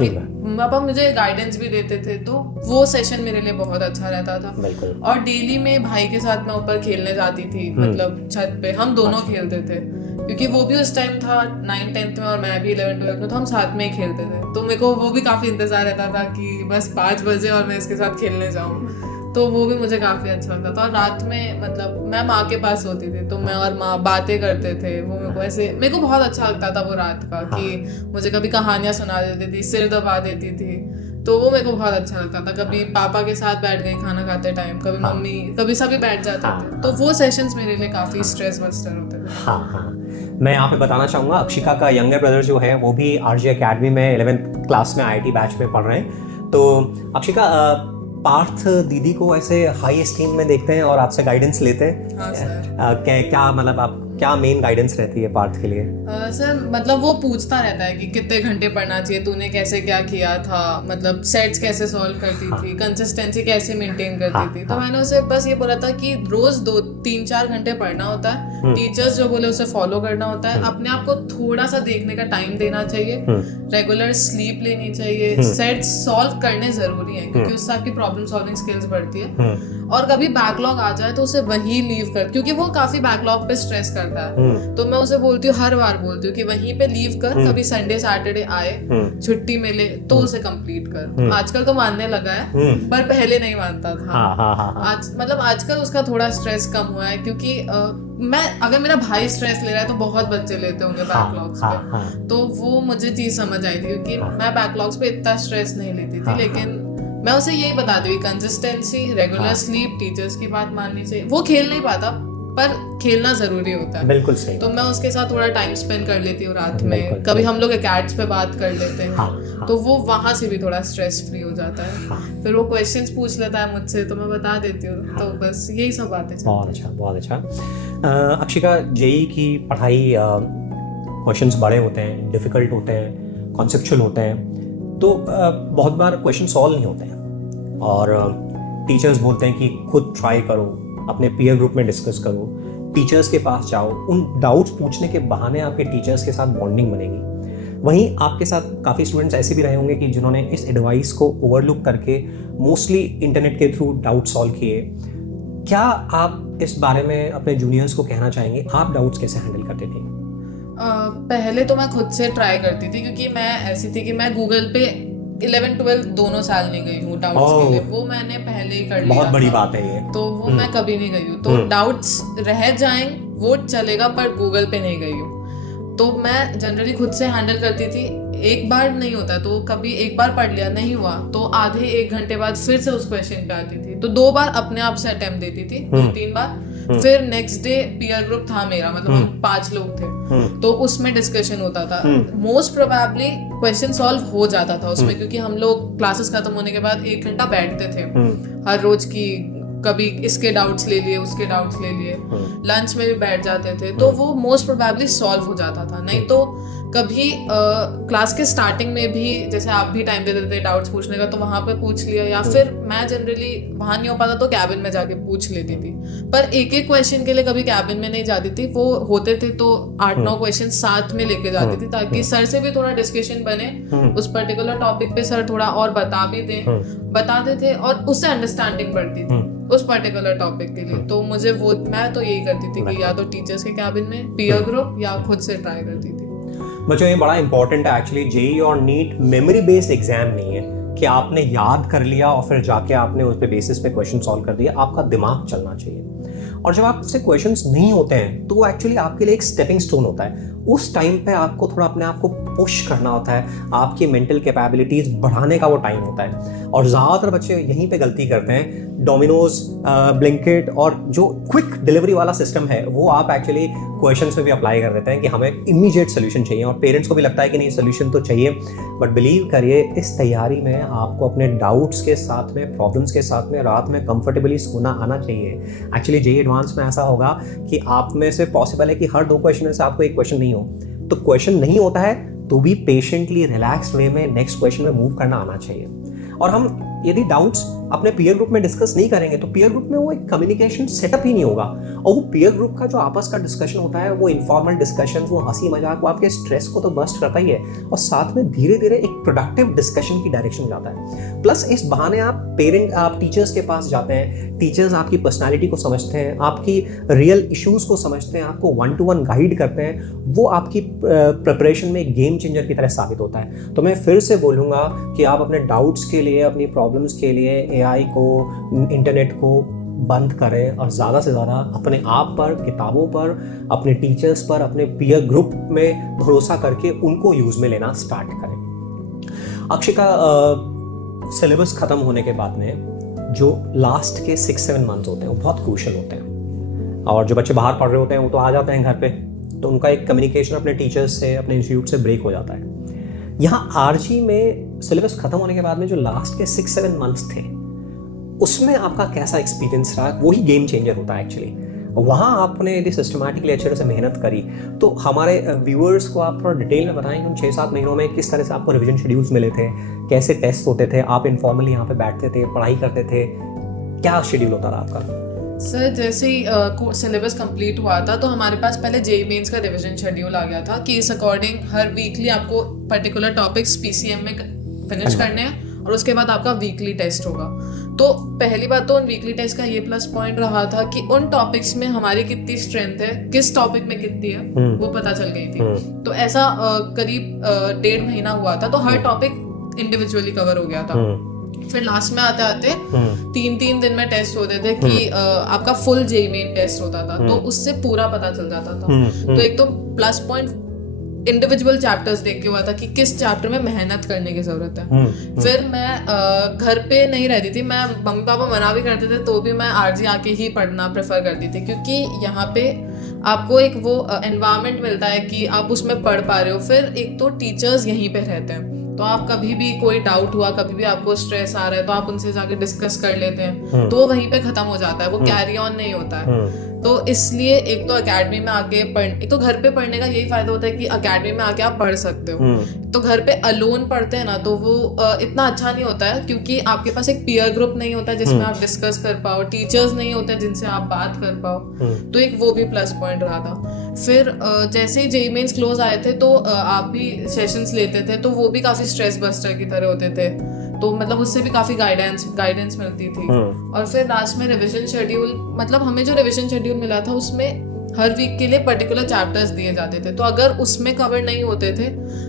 पापा मुझे गाइडेंस भी देते थे, तो वो सेशन मेरे लिए बहुत अच्छा रहता था। बिल्कुल। और डेली में भाई के साथ मैं ऊपर खेलने जाती थी, मतलब छत पे हम दोनों खेलते थे, क्योंकि वो भी उस टाइम था 9th-10th में और मैं भी 11th-12th में, तो हम साथ में ही खेलते थे। तो मेरे को वो भी काफी इंतजार रहता था कि बस 5 बजे और मैं इसके साथ खेलने जाऊँ, तो वो भी मुझे काफी अच्छा लगता था। और रात में मतलब मैं माँ के पास होती थी, तो मैं और माँ बातें करते थे। वो मेरे को ऐसे, मेरे को बहुत अच्छा लगता था वो रात का, कि मुझे कभी कहानियां सुना देती थी, सिर दबा देती थी, तो वो मेरे को बहुत अच्छा लगता था। कभी पापा के साथ बैठ गए खाना खाते टाइम, कभी मम्मी, कभी सभी बैठ जाते थे, तो वो सेशंस मेरे लिए काफी स्ट्रेस बस्टर होते थे। हाँ हाँ। मैं यहाँ पे बताना चाहूँगा, अक्षिका का यंगर ब्रदर जो है वो भी आरजे एकेडमी में 11th क्लास में IIT बैच में पढ़ रहे हैं। तो अक्षिका, पार्थ दीदी को ऐसे हाई एस्टीम में देखते हैं और आपसे गाइडेंस लेते हैं? हाँ सर। क्या मतलब आप क्या मेन गाइडेंस रहती है पार्थ के लिए? सर मतलब वो पूछता रहता है कि कितने घंटे पढ़ना चाहिए, तूने कैसे क्या किया था, मतलब सेट्स कैसे सॉल्व करती थी, कंसिस्टेंसी कैसे मेंटेन करती थी। तो मैंने उसे बस ये बोला था कि रोज 2-3-4 घंटे पढ़ना होता है, टीचर्स जो बोले उसे फॉलो करना होता है, अपने आप को थोड़ा सा देखने का टाइम देना चाहिए, रेगुलर स्लीप लेनी चाहिए, सेट्स सॉल्व करने जरूरी है क्योंकि उससे आपकी प्रॉब्लम सॉल्विंग स्किल्स बढ़ती है। और कभी बैकलॉग आ जाए तो उसे वहीं लीव कर, क्योंकि वो काफी बैकलॉग पे स्ट्रेस करता है, तो मैं उसे बोलती हूँ, हर बार बोलती हूँ कि वहीं पे लीव कर, कभी संडे सैटरडे आए, छुट्टी मिले तो उसे कंप्लीट कर। आजकल तो मानने लगा है, पर पहले नहीं मानता था। आज मतलब आजकल उसका थोड़ा स्ट्रेस कम हुआ है, क्योंकि मैं, अगर मेरा भाई स्ट्रेस ले रहा है तो बहुत बच्चे लेते होंगे बैकलॉग्स पे, तो वो मुझे चीज समझ आई थी, क्योंकि मैं बैकलॉग्स पे इतना स्ट्रेस नहीं लेती थी, लेकिन मैं उसे यही बताती हूँ, कंसिस्टेंसी, रेगुलर स्लीप, टीचर्स की बात माननी चाहिए। वो खेल नहीं पाता पर खेलना जरूरी होता है। बिल्कुल सही। तो मैं उसके साथ थोड़ा टाइम स्पेंड कर लेती हूँ रात में, कभी हम लोग एकेट्स पे बात कर लेते हैं। तो वो वहां से भी थोड़ा स्ट्रेस फ्री हो जाता है। फिर वो क्वेश्चंस पूछ लेता है मुझसे तो मैं बता देती हूँ। तो बस यही सब बातें चलती हैं। बहुत अच्छा, बहुत अच्छा। अक्षिका, जेई की पढ़ाई, क्वेश्चंस बड़े होते हैं, डिफिकल्ट होते हैं, कॉन्सेप्चुअल होते हैं, तो बहुत बार क्वेश्चन सॉल्व नहीं होते हैं और टीचर्स बोलते हैं कि खुद ट्राई करो, अपने पीयर ग्रुप में डिस्कस करो, टीचर्स के पास जाओ, उन डाउट्स पूछने के बहाने आपके टीचर्स के साथ बॉन्डिंग बनेगी। वहीं आपके साथ काफ़ी स्टूडेंट्स ऐसे भी रहे होंगे कि जिन्होंने इस एडवाइस को ओवरलुक करके मोस्टली इंटरनेट के थ्रू डाउट सॉल्व किए। क्या आप इस बारे में अपने जूनियर्स को कहना चाहेंगे, आप डाउट्स कैसे हैंडल करते थे? पहले तो मैं खुद से ट्राई करती थी, क्योंकि मैं ऐसी थी कि मैं गूगल पे 11-12 दोनों साल नहीं गई हूँ डाउट्स के लिए। वो मैंने पहले ही कर लिया। बहुत बड़ी बात है ये। तो वो मैं कभी नहीं गई हूँ। तो डाउट्स रह जाएं वो चलेगा, पर गूगल पे नहीं गई हूँ। तो मैं जनरली खुद से हैंडल करती थी। एक बार नहीं होता तो कभी एक बार पढ़ लिया, नहीं हुआ तो आधे 1 घंटे बाद फिर से उस क्वेश्चन पे आती थी। तो 2 बार अपने आप से अटेम्प्ट देती थी, 2-3 बार। फिर नेक्स्ट डे पीयर ग्रुप था मेरा, मतलब हम 5 लोग थे, तो उसमें डिस्कशन होता था। मोस्ट प्रोबेबली क्वेश्चन सॉल्व हो जाता था उसमें, क्योंकि हम लोग क्लासेस खत्म होने के बाद 1 घंटा बैठते थे हर रोज की। कभी इसके डाउट्स ले लिए, उसके डाउट्स ले लिए, लंच में भी बैठ जाते थे। तो वो मोस्ट प्रोबेबली सॉल्व हो जाता था। नहीं तो कभी क्लास के स्टार्टिंग में भी, जैसे आप भी टाइम दे देते थे डाउट्स पूछने का, तो वहां पे पूछ लिया, या फिर मैं जनरली वहां नहीं हो पाता तो कैबिन में जाके पूछ लेती थी। पर एक एक क्वेश्चन के लिए कभी कैबिन में नहीं जाती थी। वो होते थे तो 8-9 क्वेश्चन साथ में लेके जाती थी, ताकि सर से भी थोड़ा डिस्कशन बने उस पर्टिकुलर टॉपिक पे। सर थोड़ा और बताते थे और उससे अंडरस्टैंडिंग बढ़ती थी उस पर्टिकुलर टॉपिक के लिए। तो मैं तो यही करती थी कि या तो टीचर्स के कैबिन में, पीयर ग्रुप, या खुद से ट्राई करती थी। बच्चों, ये बड़ा इंपॉर्टेंट है एक्चुअली। जेई और नीट मेमोरी बेस्ड एग्जाम नहीं है कि आपने याद कर लिया और फिर जाके आपने उस पे बेसिस पे क्वेश्चन सॉल्व कर दिया। आपका दिमाग चलना चाहिए। और जब आपसे क्वेश्चंस नहीं होते हैं तो वो एक्चुअली आपके लिए एक स्टेपिंग स्टोन होता है। उस टाइम पे आपको थोड़ा अपने आप को पुश करना होता है, आपकी मेंटल कैपेबिलिटीज बढ़ाने का वो टाइम होता है। और ज़्यादातर बच्चे यहीं पे गलती करते हैं। डोमिनोज, ब्लिंकिट और जो क्विक डिलीवरी वाला सिस्टम है वो आप एक्चुअली क्वेश्चंस में भी अप्लाई कर देते हैं कि हमें इमीडिएट सोल्यूशन चाहिए, और पेरेंट्स को भी लगता है कि नहीं सोल्यूशन तो चाहिए। बट बिलीव करिए, इस तैयारी में आपको अपने डाउट्स के साथ में, प्रॉब्लम्स के साथ में रात में कंफर्टेबली सोना आना चाहिए। एक्चुअली जेई एडवांस में ऐसा होगा कि आप में से पॉसिबल है कि हर 2 क्वेश्चन में से आपको 1 क्वेश्चन नहीं हो। तो क्वेश्चन नहीं होता है तो भी पेशेंटली रिलैक्स वे में नेक्स्ट क्वेश्चन में मूव करना आना चाहिए। और हम यदि डाउट्स अपने पीयर ग्रुप में डिस्कस नहीं करेंगे तो पीयर ग्रुप में वो एक कम्युनिकेशन सेटअप ही नहीं होगा। और वो पीयर ग्रुप का जो आपस का डिस्कशन होता है, वो इनफॉर्मल डिस्कशन, वो हंसी मजाक, वो आपके स्ट्रेस को तो बस्ट करता ही है, और साथ में धीरे धीरे एक प्रोडक्टिव डिस्कशन की डायरेक्शन में जाता है। प्लस इस बहाने आप टीचर्स के पास जाते हैं, टीचर्स आपकी पर्सनैलिटी को समझते हैं, आपकी रियल इश्यूज को समझते हैं, आपको 1-to-1 गाइड करते हैं। वो आपकी प्रिपरेशन में एक गेम चेंजर की तरह साबित होता है। तो मैं फिर से बोलूँगा कि आप अपने डाउट्स के लिए, अपनी प्रॉब्लम्स के लिए एआई को, इंटरनेट को बंद करें और ज़्यादा से ज़्यादा अपने आप पर, किताबों पर, अपने टीचर्स पर, अपने पीयर ग्रुप में भरोसा करके उनको यूज़ में लेना स्टार्ट करें। अक्षिका, सिलेबस ख़त्म होने के बाद में जो लास्ट के 6-7 मंथ्स होते हैं वो बहुत क्रूशियल होते हैं, और जो बच्चे बाहर पढ़ रहे होते हैं वो तो आ जाते हैं घर पे, तो उनका एक कम्युनिकेशन अपने टीचर्स से, अपने इंस्टीट्यूट से ब्रेक हो जाता है। यहाँ आरजी में सिलेबस ख़त्म होने के बाद में जो लास्ट के 6-7 मंथ्स थे, उसमें आपका कैसा एक्सपीरियंस रहा? वही गेम चेंजर होता है एक्चुअली। वहाँ आपने यदि सिस्टमैटिकली अच्छे से मेहनत करी तो हमारे व्यूअर्स को आप थोड़ा डिटेल में बताएं कि उन 6-7 महीनों में किस तरह से आपको रिवीजन शेड्यूल्स मिले थे, कैसे टेस्ट होते थे, आप इनफॉर्मली यहाँ पे बैठते थे, पढ़ाई करते थे, क्या शेड्यूल होता था आपका? सर, जैसे ही सिलेबस कंप्लीट हुआ था तो हमारे पास पहले जेईई मेंस का रिवीजन शेड्यूल आ गया था कि इस अकॉर्डिंग हर वीकली आपको पर्टिकुलर टॉपिक्स पीसीएम में फिनिश करने हैं, और उसके बाद आपका वीकली टेस्ट होगा। तो पहली बात तो उन वीकली टेस्ट का ये प्लस पॉइंट रहा था कि उन टॉपिक्स में हमारी कितनी स्ट्रेंथ है, किस टॉपिक में कितनी है, वो पता चल गई थी। तो ऐसा करीब 1.5 महीना हुआ था, तो हर टॉपिक इंडिविजुअली कवर हो गया था। फिर लास्ट में आते आते 3-3 दिन में टेस्ट होते थे कि आपका फुल जेईई मेन टेस्ट होता था, तो उससे पूरा पता चल जाता था। तो एक तो प्लस पॉइंट इंडिविजुअल चैप्टर्स देख के हुआ था कि किस चैप्टर में मेहनत करने की जरूरत है। फिर मैं घर पे नहीं रहती थी, मैं मम्मी पापा मना भी करते थे तो भी मैं आरजी आके ही पढ़ना प्रेफर करती थी, क्योंकि यहाँ पे आपको एक वो एनवायरनमेंट मिलता है कि आप उसमें पढ़ पा रहे हो। फिर एक तो टीचर्स यहीं पे रहते हैं, तो आप कभी भी कोई डाउट हुआ, कभी भी आपको स्ट्रेस आ रहा है तो आप उनसे जाके डिस्कस कर लेते हैं, तो वो वहीं पे खत्म हो जाता है, वो कैरी ऑन नहीं होता है। तो इसलिए एक तो एकेडमी में आके एक तो घर पे पढ़ने का यही फायदा होता है कि एकेडमी में आके आप पढ़ सकते हो। तो घर पे अलोन पढ़ते हैं ना तो वो इतना अच्छा नहीं होता है, क्योंकि आपके पास एक पीयर ग्रुप नहीं होता है जिसमें आप डिस्कस कर पाओ, टीचर्स नहीं होते हैं जिनसे आप बात कर पाओ, तो एक वो भी प्लस पॉइंट रहा था। फिर जैसे ही जेईई मेंस क्लोज आए थे तो आप भी सेशंस लेते थे, तो वो भी काफी स्ट्रेस बस्टर की तरह होते थे, तो मतलब उससे भी काफी गाइडेंस मिलती थी। और फिर लास्ट में रिवीजन शेड्यूल, मतलब हमें जो रिवीजन शेड्यूल मिला था उसमें हर वीक के लिए पर्टिकुलर चैप्टर्स दिए जाते थे, तो अगर उसमें कवर नहीं होते थे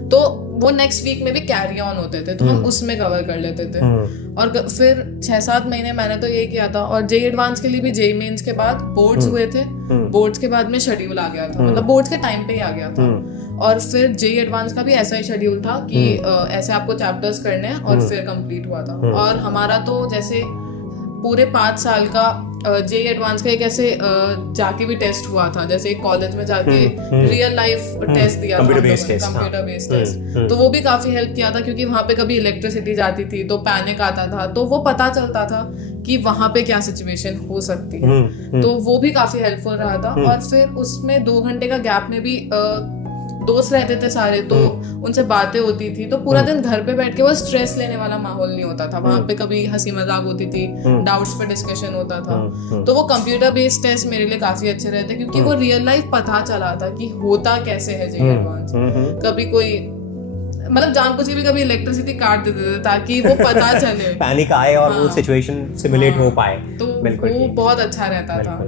तो वो नेक्स्ट वीक में भी कैरी ऑन होते थे, तो हम उसमें कवर कर लेते थे। और फिर 6-7 महीने मैंने तो ये किया था। और जेईई एडवांस के लिए भी जेईई मेंस के बाद बोर्ड्स हुए थे, बोर्ड्स के बाद में शेड्यूल आ गया था, मतलब बोर्ड्स के टाइम पे ही आ गया था। और फिर जेईई एडवांस का भी ऐसा ही शेड्यूल था कि ऐसे आपको चैप्टर्स करने हैं और फिर कंप्लीट हुआ था। और हमारा तो जैसे पूरे 5 साल का जेईई एडवांस का एक ऐसे जाके भी टेस्ट हुआ था, जैसे एक कॉलेज में जाके रियल लाइफ टेस्ट दिया था, कंप्यूटर बेस्ड टेस्ट, तो वो भी काफी हेल्प किया था, क्योंकि वहाँ पे कभी इलेक्ट्रिसिटी जाती थी तो पैनिक आता था, तो वो पता चलता था कि वहाँ पे क्या सिचुएशन हो सकती है, तो वो भी काफी हेल्पफुल रहा था। और फिर उसमें 2 घंटे का गैप में भी दोस्त रहते थे सारे, तो उनसे बातें होती थी, तो पूरा दिन घर पे बैठ के वो स्ट्रेस लेने वाला माहौल नहीं होता था। वहाँ पे कभी हंसी मजाक होती थी, डाउट्स पे डिस्कशन होता था, तो वो कंप्यूटर बेस्ड टेस्ट मेरे लिए काफी अच्छे रहते, क्योंकि वो रियल लाइफ पता चला था कि होता कैसे है जेईई एडवांस। कभी कोई मतलब जानबूझ के भी कभी इलेक्ट्रिसिटी काट देते थे ताकि वो पता चले, पैनिक आए और वो सिचुएशन सिमुलेट हो पाए, तो वो बहुत अच्छा रहता था।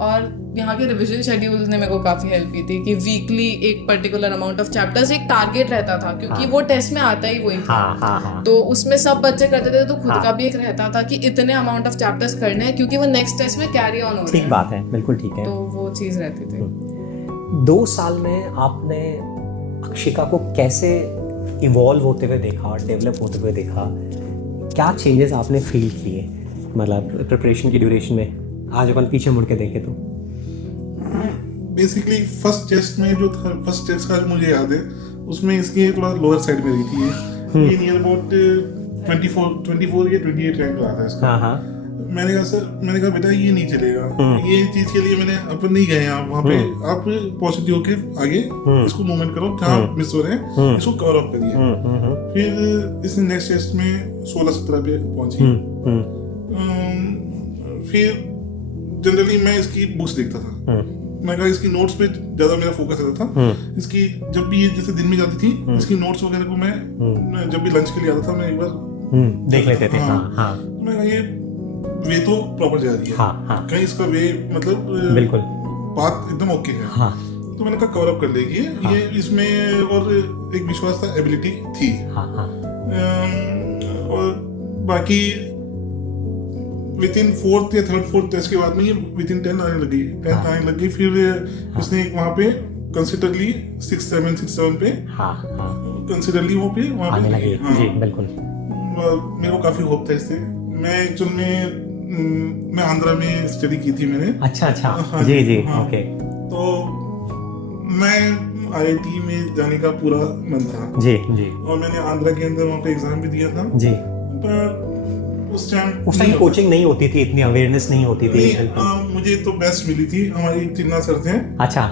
और यहाँ के रिवीजन शेड्यूल ने मेरे को काफी हेल्प की थी कि वीकली एक पर्टिकुलर अमाउंट ऑफ चैप्टर्स, एक टारगेट रहता था, क्योंकि वो टेस्ट में आता ही वही था। तो उसमें सब बच्चे करते थे, तो खुद का भी एक रहता था कि इतने अमाउंट ऑफ चैप्टर्स करने हैं, क्योंकि वो नेक्स्ट टेस्ट में कैरी ऑन हो रहे हैं। ठीक बात है, बिल्कुल ठीक है। तो वो चीज रहती थी। 2 साल में आपने अक्षिका को कैसे इवॉल्व होते हुए देखा, डेवलप होते हुए देखा, क्या चेंजेस आपने फील किए, मतलब प्रिपरेशन की ड्यूरेशन में? आज अपन पीछे मुड़ के देखें तो बेसिकली फर्स्ट टेस्ट में जो था, फर्स्ट टेस्ट का मुझे याद है, उसमें इसकी थोड़ा लोअर साइड में रही थी, ये नियर अबाउट 24 या 28 रैंक रहा था इसका। मैंने कहा बेटा ये नहीं चलेगा, ये चीज के लिए मैंने अपन नहीं गए आप वहाँ पे, आप पॉजिटिव होके आगे इसको मूवमेंट करो, कहाँ मिस हो रहे हैं इसको कवर अप करिए। फिर इसने नेक्स्ट टेस्ट में 16-17 पे पहुंची। फिर जनरली मैं इसकी बुक्स देखता था, मैं कहा इसकी नोट्स पे ज्यादा मेरा फोकस रहता था। इसकी जब भी ये जैसे दिन में जाती थी, इसकी नोट्स वगैरह को मैं जब भी लंच के लिए आता था मैं एक बार देख लेते थे। मैं कहा ये वे तो प्रॉपर जा रही है, कहीं इसका वे मतलब बिल्कुल बात एकदम ओके है, तो मैंने कहा कवर अप कर लेगी ये इसमें, और एक विश्वास था, एबिलिटी थी। और बाकी विदिन 4th या 3rd-4th टेस्ट के बाद में ये विदिन 10 आने लगी। फिर उसने वहाँ पे कंसिडरली 6-7 पे कंसिडरली वो पे वहाँ पे लगी। जी बिल्कुल, मेरे को काफी होप था इससे। मैं एक्चुअल में मैं आंध्रा में स्टडी की थी मैंने। अच्छा जी ओके। तो मैं IIT में जाने का पूरा मन था जी, और मैंने आंध्रा के अंदर वहाँ पे एग्जाम भी दिया था जी, पर उस टाइम कोचिंग नहीं होती थी, इतनी अवेयरनेस नहीं होती थी। मुझे तो बेस्ट मिली थी, हमारी चिन्ना सर थे। अच्छा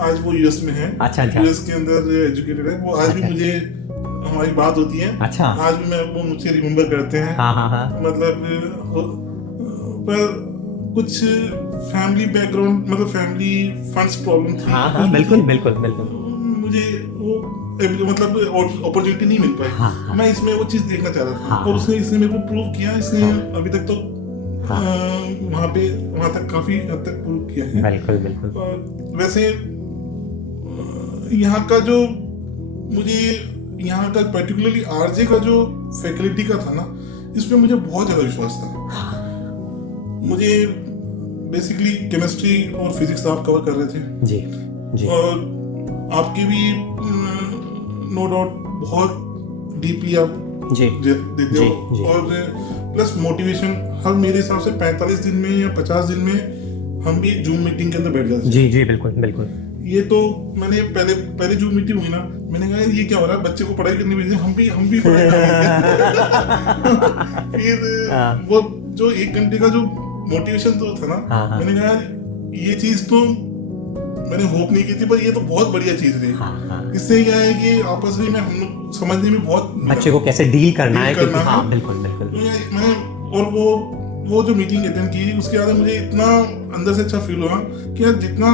आज वो यूएस में है। अच्छा यूएस के अंदर एजुकेटेड है वो। आज भी मुझे हमारी बात होती है। अच्छा आज भी मैं वो मुझे रिमेम्बर करते हैं। मतलब पर कुछ फैमिली बैकग्राउंड, मतलब फैमिली फंड्स प्रॉब्लम थी। बिल्कुल मुझे वो मतलब अपॉर्चुनिटी नहीं मिल पाई। मैं इसमें वो चीज देखना चाह रहा था, और इसने मेरे को प्रूव किया। इसने अभी तक तो वहाँ तक काफी हद तक प्रूव किया है। बिल्कुल। वैसे यहाँ का जो मुझे यहाँ का पर्टिकुलरली आरजे का जो फैकल्टी का था ना, इसमें मुझे बहुत ज्यादा विश्वास था। मुझे बेसिकली केमिस्ट्री और फिजिक्स आप कवर कर रहे थे जी, और आपकी भी नो डाउट बहुत डीपली आप जी देते हो, और प्लस मोटिवेशन हर मेरे हिसाब से 45 दिन में या 50 दिन में हम भी जूम मीटिंग के अंदर बैठ जाते हैं। जी जी बिल्कुल बिल्कुल। ये तो मैंने पहले जूम मीटिंग हुई ना, मैंने कहा ये क्या हो रहा है, बच्चे को पढ़ाई करने भेजे, हम भी पढ़ाई करेंगे। फिर वो जो 1 घंटे का जो मोटिवेशन तो था ना, मैंने कहा यार ये चीज तो मैंने होप नहीं की थी, पर ये तो बहुत बढ़िया चीज रही। इससे क्या है कि आपस में हम लोग समझने में बहुत, बच्चे को कैसे डील करना है। हाँ, बिल्कुल बिल्कुल। मैंने और वो जो मीटिंग अटेंड की, उसके बाद मुझे इतना अंदर से अच्छा फील हुआ कि यार जितना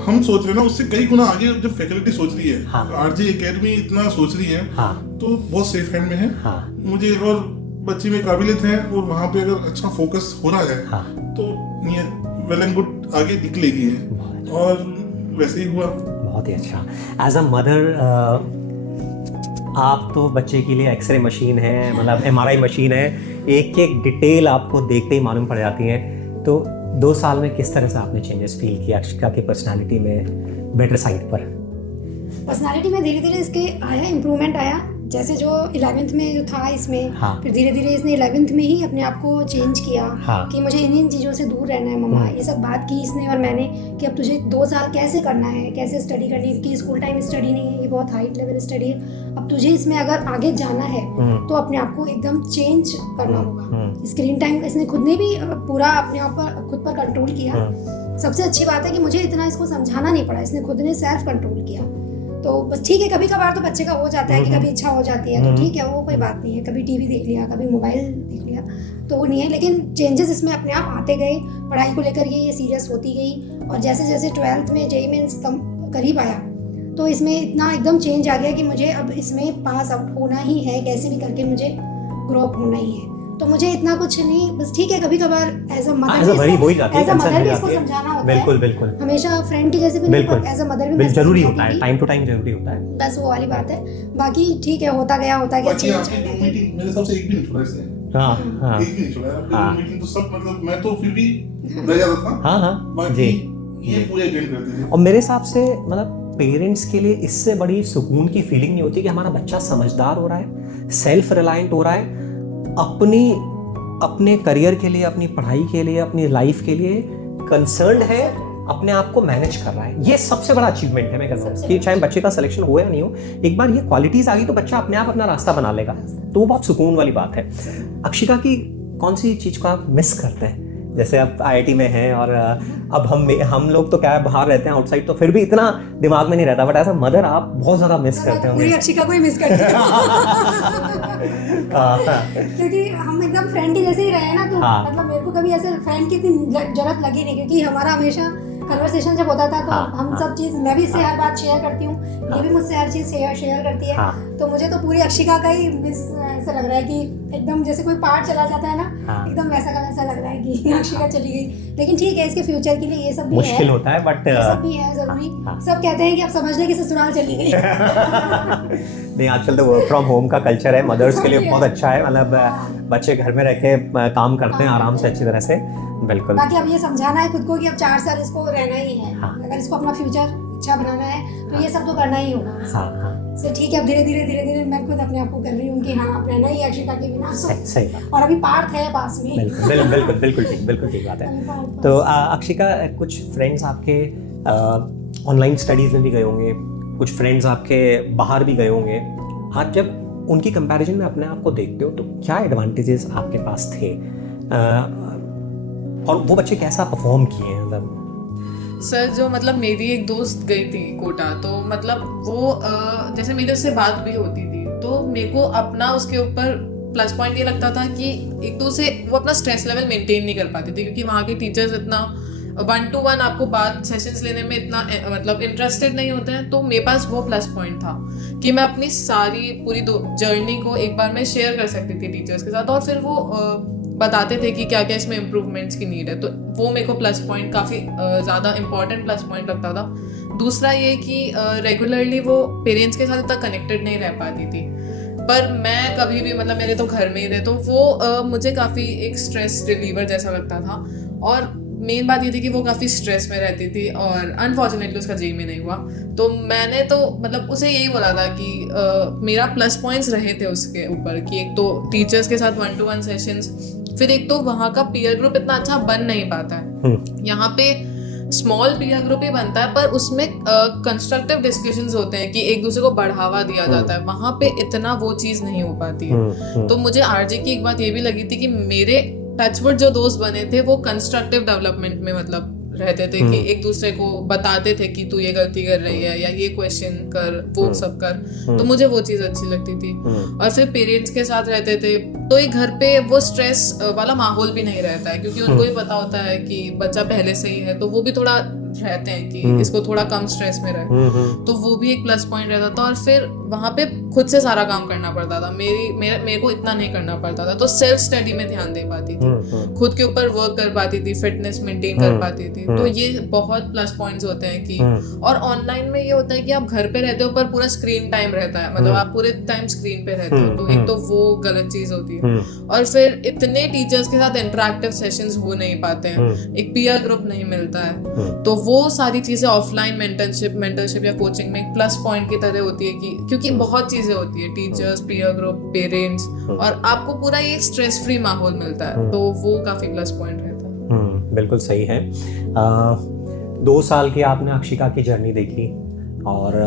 हम सोच रहे हैं ना, उससे कई गुना आगे जो फैकल्टी सोच रही है, आरजे एकेडमी इतना सोच रही है, तो बहुत सेफ हैंड में है। मुझे और बच्चे में काबिलियत है, और वहाँ पे अगर अच्छा फोकस हो रहा है तो वेल एंड गुड आगे निकलेगी है, और वैसे ही हुआ। बहुत ही अच्छा। एज अ मदर आप तो बच्चे के लिए एक्सरे मशीन है, मतलब MRI मशीन है, एक एक डिटेल आपको देखते ही मालूम पड़ जाती है। तो 2 साल में किस तरह से आपने चेंजेस फील किया अक्षिका की पर्सनालिटी में, बेटर साइड पर? पर्सनालिटी में धीरे धीरे इसके आया, इम्प्रूवमेंट आया। जैसे जो 11th में जो था इसमें, फिर धीरे धीरे इसने 11th में ही अपने आप को चेंज किया कि मुझे इन चीज़ों से दूर रहना है मम्मा। ये सब बात की इसने और मैंने कि अब तुझे 2 साल कैसे करना है, कैसे स्टडी करनी है, कि स्कूल टाइम स्टडी नहीं है, ये बहुत हाई लेवल स्टडी है। अब तुझे इसमें अगर आगे जाना है तो अपने आप को एकदम चेंज करना होगा। स्क्रीन टाइम इसने खुद ने भी पूरा अपने आप पर खुद पर कंट्रोल किया। सबसे अच्छी बात है कि मुझे इतना इसको समझाना नहीं पड़ा, इसने खुद ने सेल्फ कंट्रोल किया। तो बस ठीक है, कभी कभार तो बच्चे का हो जाता है कि कभी इच्छा हो जाती है, तो ठीक है, वो कोई बात नहीं है। कभी टीवी देख लिया, कभी मोबाइल देख लिया, तो वो नहीं है। लेकिन चेंजेस इसमें अपने आप आते गए, पढ़ाई को लेकर ये सीरियस होती गई। और जैसे जैसे 12th में JEE मेंस करीब आया, तो इसमें इतना एकदम चेंज आ गया कि मुझे अब इसमें पास आउट होना ही है, कैसे भी करके मुझे ग्रो अप होना ही है। तो मुझे इतना कुछ नहीं, बस ठीक है, कभी कभार एज अ मदर भी इसको समझाना होता है। बिल्कुल बिल्कुल। हमेशा फ्रेंड की जैसे भी नहीं, पर एज अ मदर भी जरूरी होता है, टाइम टू टाइम जरूरी होता है, बस वो वाली बात है। बाकी ठीक है, होता गया मेरे हिसाब से एक भी नहीं छोड़ा इसने। एक भी नहीं छोड़ा मीटिंग, तो सब मतलब मैं तो फिर भी रह जाता था। बाकी ये पूरे अटेंड करते थे। और मेरे हिसाब से मतलब पेरेंट्स के लिए इससे बड़ी सुकून की फीलिंग नहीं होती कि हमारा बच्चा समझदार हो रहा है, सेल्फ रिलायंट हो रहा है, अपने करियर के लिए, अपनी पढ़ाई के लिए, अपनी लाइफ के लिए कंसर्न्ड है, अपने आप को मैनेज कर रहा है। ये सबसे बड़ा अचीवमेंट है मैं कहता हूँ कि चाहे बच्चे का सिलेक्शन हो या नहीं हो, एक बार ये क्वालिटीज आ गई तो बच्चा अपने आप अपना रास्ता बना लेगा, तो वो बहुत सुकून वाली बात है। अक्षिका की कौन सी चीज़ को आप मिस करते हैं? जैसे आप IIT में हैं और अब हम लोग तो क्या है, बाहर रहते हैं आउटसाइड, तो फिर भी इतना दिमाग में नहीं रहता, बट एज अ मदर आप बहुत ज़्यादा मिस करते हो। पूरी अक्षिका को ही मिस करते हैं क्योंकि हम एकदम फ्रेंड के जैसे ही रहे ना, तो मतलब मेरे को कभी ऐसे फ्रेंड की इतनी जरूरत लगी नहीं, क्योंकि हमारा हमेशा कन्वर्सेशन जब होता था तो हम सब चीज़, मैं भी इससे हर बात शेयर करती हूँ, ये भी मुझसे हर चीज़ शेयर करती है। तो मुझे तो पूरी अक्षिका का ही मिस ऐसा लग रहा है कि एकदम जैसे कोई पार्ट चला जाता है ना, एकदम वैसा का वैसा लग रहा है कि अक्षिका चली गई। लेकिन ठीक है, इसके फ्यूचर के लिए ये सब भी मुश्किल होता है, बट ये सब भी है जरूरी। सब कहते हैं कि आप समझ लें कि ससुराल चली गई। नहीं, आजकल तो वर्क फ्रॉम होम का कल्चर है, मदर्स के लिए बहुत अच्छा है, मतलब बच्चे घर में रह के काम करते हैं आराम से, अच्छी तरह से। बिल्कुल। बाकी अब ये समझाना है खुद को कि अब 4 साल इसको रहना ही है। अगर इसको अपना फ्यूचर अच्छा बनाना है तो ये सब तो करना ही होगा। तो ठीक है, अब धीरे धीरे मैं खुद अपने आप को कर रही हूँ कि हाँ, अब रहना ही अक्षिका के बिना। सही बात। और अभी पार्थ है पास में। बिल्कुल ठीक बात है। तो अक्षिका, कुछ फ्रेंड्स आपके ऑनलाइन स्टडीज में भी गए होंगे, कुछ फ्रेंड्स आपके बाहर भी गए होंगे। आप जब उनकी कंपैरिजन में अपने आप को देखते हो तो क्या एडवांटेजेस आपके पास थे, और वो बच्चे कैसा परफॉर्म किए हैं? मतलब सर, जो मतलब मेरी एक दोस्त गई थी कोटा, तो मतलब वो जैसे मेरे उससे बात भी होती थी, तो मेरे को अपना उसके ऊपर प्लस पॉइंट ये लगता था कि एक तो उसे वो अपना स्ट्रेस लेवल मेंटेन नहीं कर पाती थी, क्योंकि वहाँ के टीचर्स इतना 1-to-1 आपको बात सेशंस लेने में इतना मतलब इंटरेस्टेड नहीं होते हैं। तो मेरे पास वो प्लस पॉइंट था कि मैं अपनी सारी पूरी जर्नी को एक बार में शेयर कर सकती थी टीचर्स के साथ, और फिर वो बताते थे कि क्या क्या इसमें इम्प्रूवमेंट्स की नीड है। तो वो मेरे को प्लस पॉइंट काफ़ी ज़्यादा इंपॉर्टेंट प्लस पॉइंट लगता था। दूसरा ये कि रेगुलरली वो पेरेंट्स के साथ इतना कनेक्टेड नहीं रह पाती थी, पर मैं कभी भी मतलब मेरे तो घर में ही थे, तो वो मुझे काफ़ी एक स्ट्रेस रिलीवर जैसा लगता था। और मेन बात ये थी कि वो काफ़ी स्ट्रेस में रहती थी और अनफॉर्चुनेटली उसका जेई में नहीं हुआ। तो मैंने तो मतलब उसे यही बोला था कि मेरा प्लस पॉइंट्स रहे थे उसके ऊपर कि एक तो टीचर्स के साथ 1-to-1 सेशंस, फिर एक तो वहाँ का पीयर ग्रुप इतना अच्छा बन नहीं पाता है। यहाँ पे स्मॉल पीयर ग्रुप ही बनता है पर उसमें कंस्ट्रक्टिव डिस्कशंस होते हैं कि एक दूसरे को बढ़ावा दिया जाता है, वहाँ पे इतना वो चीज़ नहीं हो पाती है। तो मुझे आरजे की एक बात ये भी लगी थी कि मेरे टचवुड जो दोस्त बने थे वो कंस्ट्रक्टिव डेवलपमेंट में मतलब रहते थे कि एक दूसरे को बताते थे कि तू ये गलती कर रही है या ये क्वेश्चन कर, वो सब कर। तो मुझे वो चीज़ अच्छी लगती थी। और फिर पेरेंट्स के साथ रहते थे तो एक घर पे वो स्ट्रेस वाला माहौल भी नहीं रहता है क्योंकि उनको भी पता होता है कि बच्चा पहले से ही है, तो वो भी थोड़ा रहते हैं कि इसको थोड़ा कम स्ट्रेस में रहे, तो वो भी एक प्लस पॉइंट रहता था। और फिर वहाँ पे खुद से सारा काम करना पड़ता था, मेरे को इतना नहीं करना पड़ता था, तो सेल्फ स्टडी में ध्यान दे पाती थी, खुद के ऊपर वर्क कर पाती थी, फिटनेस मेंटेन कर पाती थी। तो ये बहुत प्लस पॉइंट्स होते हैं कि और ऑनलाइन में ये होता है कि आप घर पे रहते हो पर पूरा स्क्रीन टाइम रहता है, मतलब आप पूरे टाइम स्क्रीन पे रहते हो, तो एक तो वो गलत चीज होती है। और फिर इतने टीचर्स के साथ इंटरेक्टिव सेशंस हो नहीं पाते हैं, एक पीयर ग्रुप नहीं मिलता है, तो वो सारी चीजें ऑफलाइन मेंटरशिप या कोचिंग में एक प्लस पॉइंट की तरह होती है कि क्योंकि बहुत चीजें होती है, टीचर्स, पीयर ग्रुप, पेरेंट्स, और आपको पूरा ये स्ट्रेस फ्री माहौल मिलता है, तो वो काफी प्लस पॉइंट रहता है। बिल्कुल सही है। 2 साल की आपने अक्षिका की जर्नी देखी और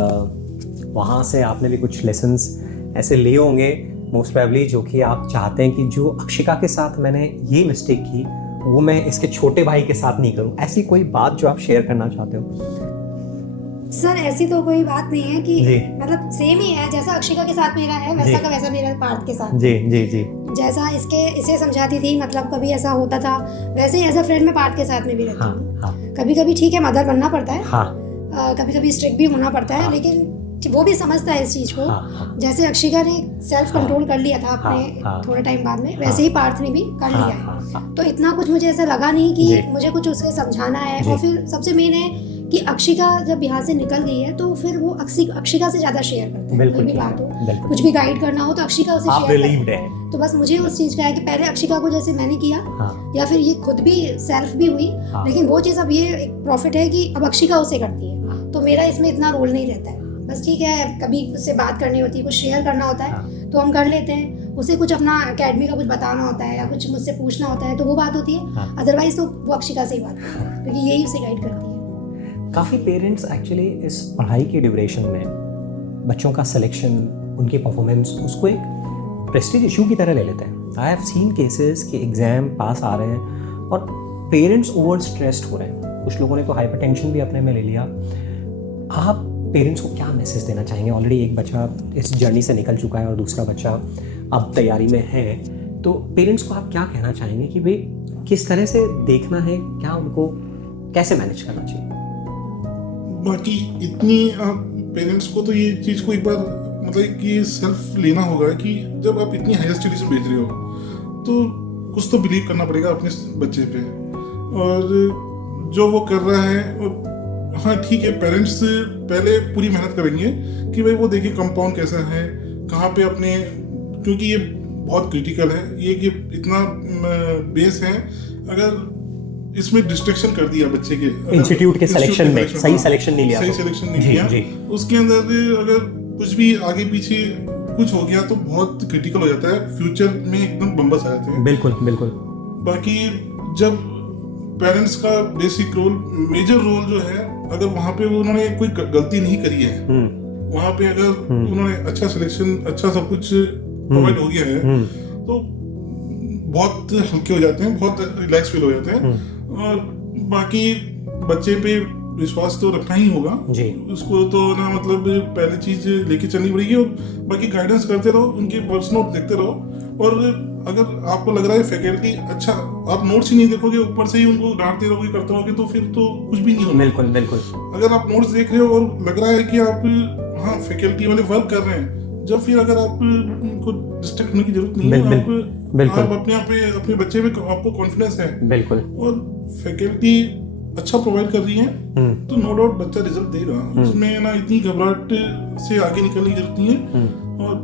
वहाँ से आपने भी कुछ लेसन्स ऐसे लिए होंगे मोस्ट प्रोबेबली जो कि आप चाहते हैं कि जो अक्षिका के साथ मैंने ये मिस्टेक की वो मैं इसके छोटे भाई के साथ नहीं करूं। ऐसी कोई बात जो आप शेयर करना चाहते हो? सर ऐसी तो कोई बात नहीं है कि मतलब सेम ही है, जैसा अक्षिका के साथ मेरा है वैसा का वैसा मेरा पार्थ के साथ। जी जी जी। जैसा इसे समझाती थी, मतलब कभी ऐसा होता था वैसे ही एज अ फ्रेंड में पार्थ के साथ में भी रहती हूँ। कभी कभी ठीक है मदर बनना पड़ता है, कभी कभी स्ट्रिक्ट भी होना पड़ता है, लेकिन वो भी समझता है इस चीज को। जैसे अक्षिका ने सेल्फ कंट्रोल कर लिया था अपने थोड़े टाइम बाद में, वैसे ही पार्थ ने भी कर लिया है। तो इतना कुछ मुझे ऐसा लगा नहीं कि मुझे कुछ उसके समझाना है। और फिर सबसे मेन है कि अक्षिका जब यहाँ से निकल गई है तो फिर वो अक्षिका से ज्यादा शेयर करता है, कोई भी बात हो, कुछ भी गाइड करना हो तो अक्षिका उसे शेयर करता है। तो बस मुझे उस चीज का है कि पहले अक्षिका को जैसे मैंने किया या फिर ये खुद भी सेल्फ भी हुई, लेकिन वो चीज अब ये एक प्रॉफिट है कि अब अक्षिका उसे करती है, तो मेरा इसमें इतना रोल नहीं रहता है। बस ठीक है कभी उससे बात करनी होती है, कुछ शेयर करना होता है तो हम कर लेते हैं, उसे कुछ अपना एकेडमी का कुछ बताना होता है या कुछ मुझसे पूछना होता है तो वो बात होती है, अदरवाइज तो वो अक्षिका से ही बात करती है क्योंकि यही उसे गाइड करती है। काफ़ी पेरेंट्स एक्चुअली इस पढ़ाई के ड्यूरेशन में बच्चों का सिलेक्शन, उनकी परफॉर्मेंस उसको एक प्रेस्टीज इशू की तरह ले लेते हैं। आई हैव सीन केसेस कि एग्ज़ाम पास आ रहे हैं और पेरेंट्स ओवर स्ट्रेस्ड हो रहे हैं, कुछ लोगों ने तो हाइपरटेंशन भी अपने में ले लिया। आप पेरेंट्स को क्या मैसेज देना चाहेंगे? ऑलरेडी एक बच्चा इस जर्नी से निकल चुका है और दूसरा बच्चा अब तैयारी में है, तो पेरेंट्स को आप क्या कहना चाहेंगे कि भाई किस तरह से देखना है, क्या उनको कैसे मैनेज करना चाहिए? बाकी इतनी पेरेंट्स को तो ये चीज़ को एक बार मतलब कि सेल्फ लेना होगा कि जब आप इतनी हायर स्टडीज में भेज रहे हो तो कुछ तो बिलीव करना पड़ेगा अपने बच्चे पे, और जो वो कर रहा है। और हाँ ठीक है, पेरेंट्स पहले पूरी मेहनत करेंगे कि भाई वो देखिए कंपाउंड कैसा है, कहाँ पे अपने, क्योंकि ये बहुत क्रिटिकल है ये कि इतना बेस है, अगर इसमें डिस्ट्रैक्शन कर दिया बच्चे के इंस्टीट्यूट के सिलेक्शन में, सही सिलेक्शन नहीं लिया, सही सिलेक्शन नहीं लिया, उसके अंदर अगर कुछ भी आगे पीछे कुछ हो गया तो बहुत क्रिटिकल हो जाता है, फ्यूचर में एकदम बम्बस आ जाते हैं। बिल्कुल बिल्कुल। बाकी जब पेरेंट्स का बेसिक रोल, मेजर रोल जो है, अगर वहाँ पे उन्होंने कोई गलती नहीं करी है, वहाँ पे अगर उन्होंने अच्छा सिलेक्शन, अच्छा सब कुछ प्रोवाइड हो गया है तो बहुत हल्के हो जाते हैं, बहुत रिलैक्स फील हो जाते हैं। और बाकी बच्चे पे विश्वास तो रखना ही होगा जी। उसको तो ना मतलब पहली चीज लेके चलनी पड़ेगी, और बाकी गाइडेंस करते रहो, उनके वर्ड्स नोट देखते रहो। और अगर आपको लग रहा है फैकल्टी अच्छा, आप नोट्स ही नहीं देखोगे, ऊपर से ही उनको डांटते रहोगे, करते रहोगे, तो फिर तो कुछ भी नहीं होगा। बिल्कुल बिल्कुल। अगर आप नोट्स देख रहे हो और लग रहा है कि आप हाँ फैकल्टी वाले वर्क कर रहे हैं, जब फिर अगर आपको डिस्ट्रैक्ट होने की जरूरत नहीं है, आप अपने आप पे, अपने बच्चे पे आपको कॉन्फिडेंस है बिल्कुल, और फैकल्टी अच्छा प्रोवाइड कर रही है तो नो डाउट बच्चा रिजल्ट देगा, उसमें ना इतनी घबराहट से आगे निकलने की जरूरत नहीं है। और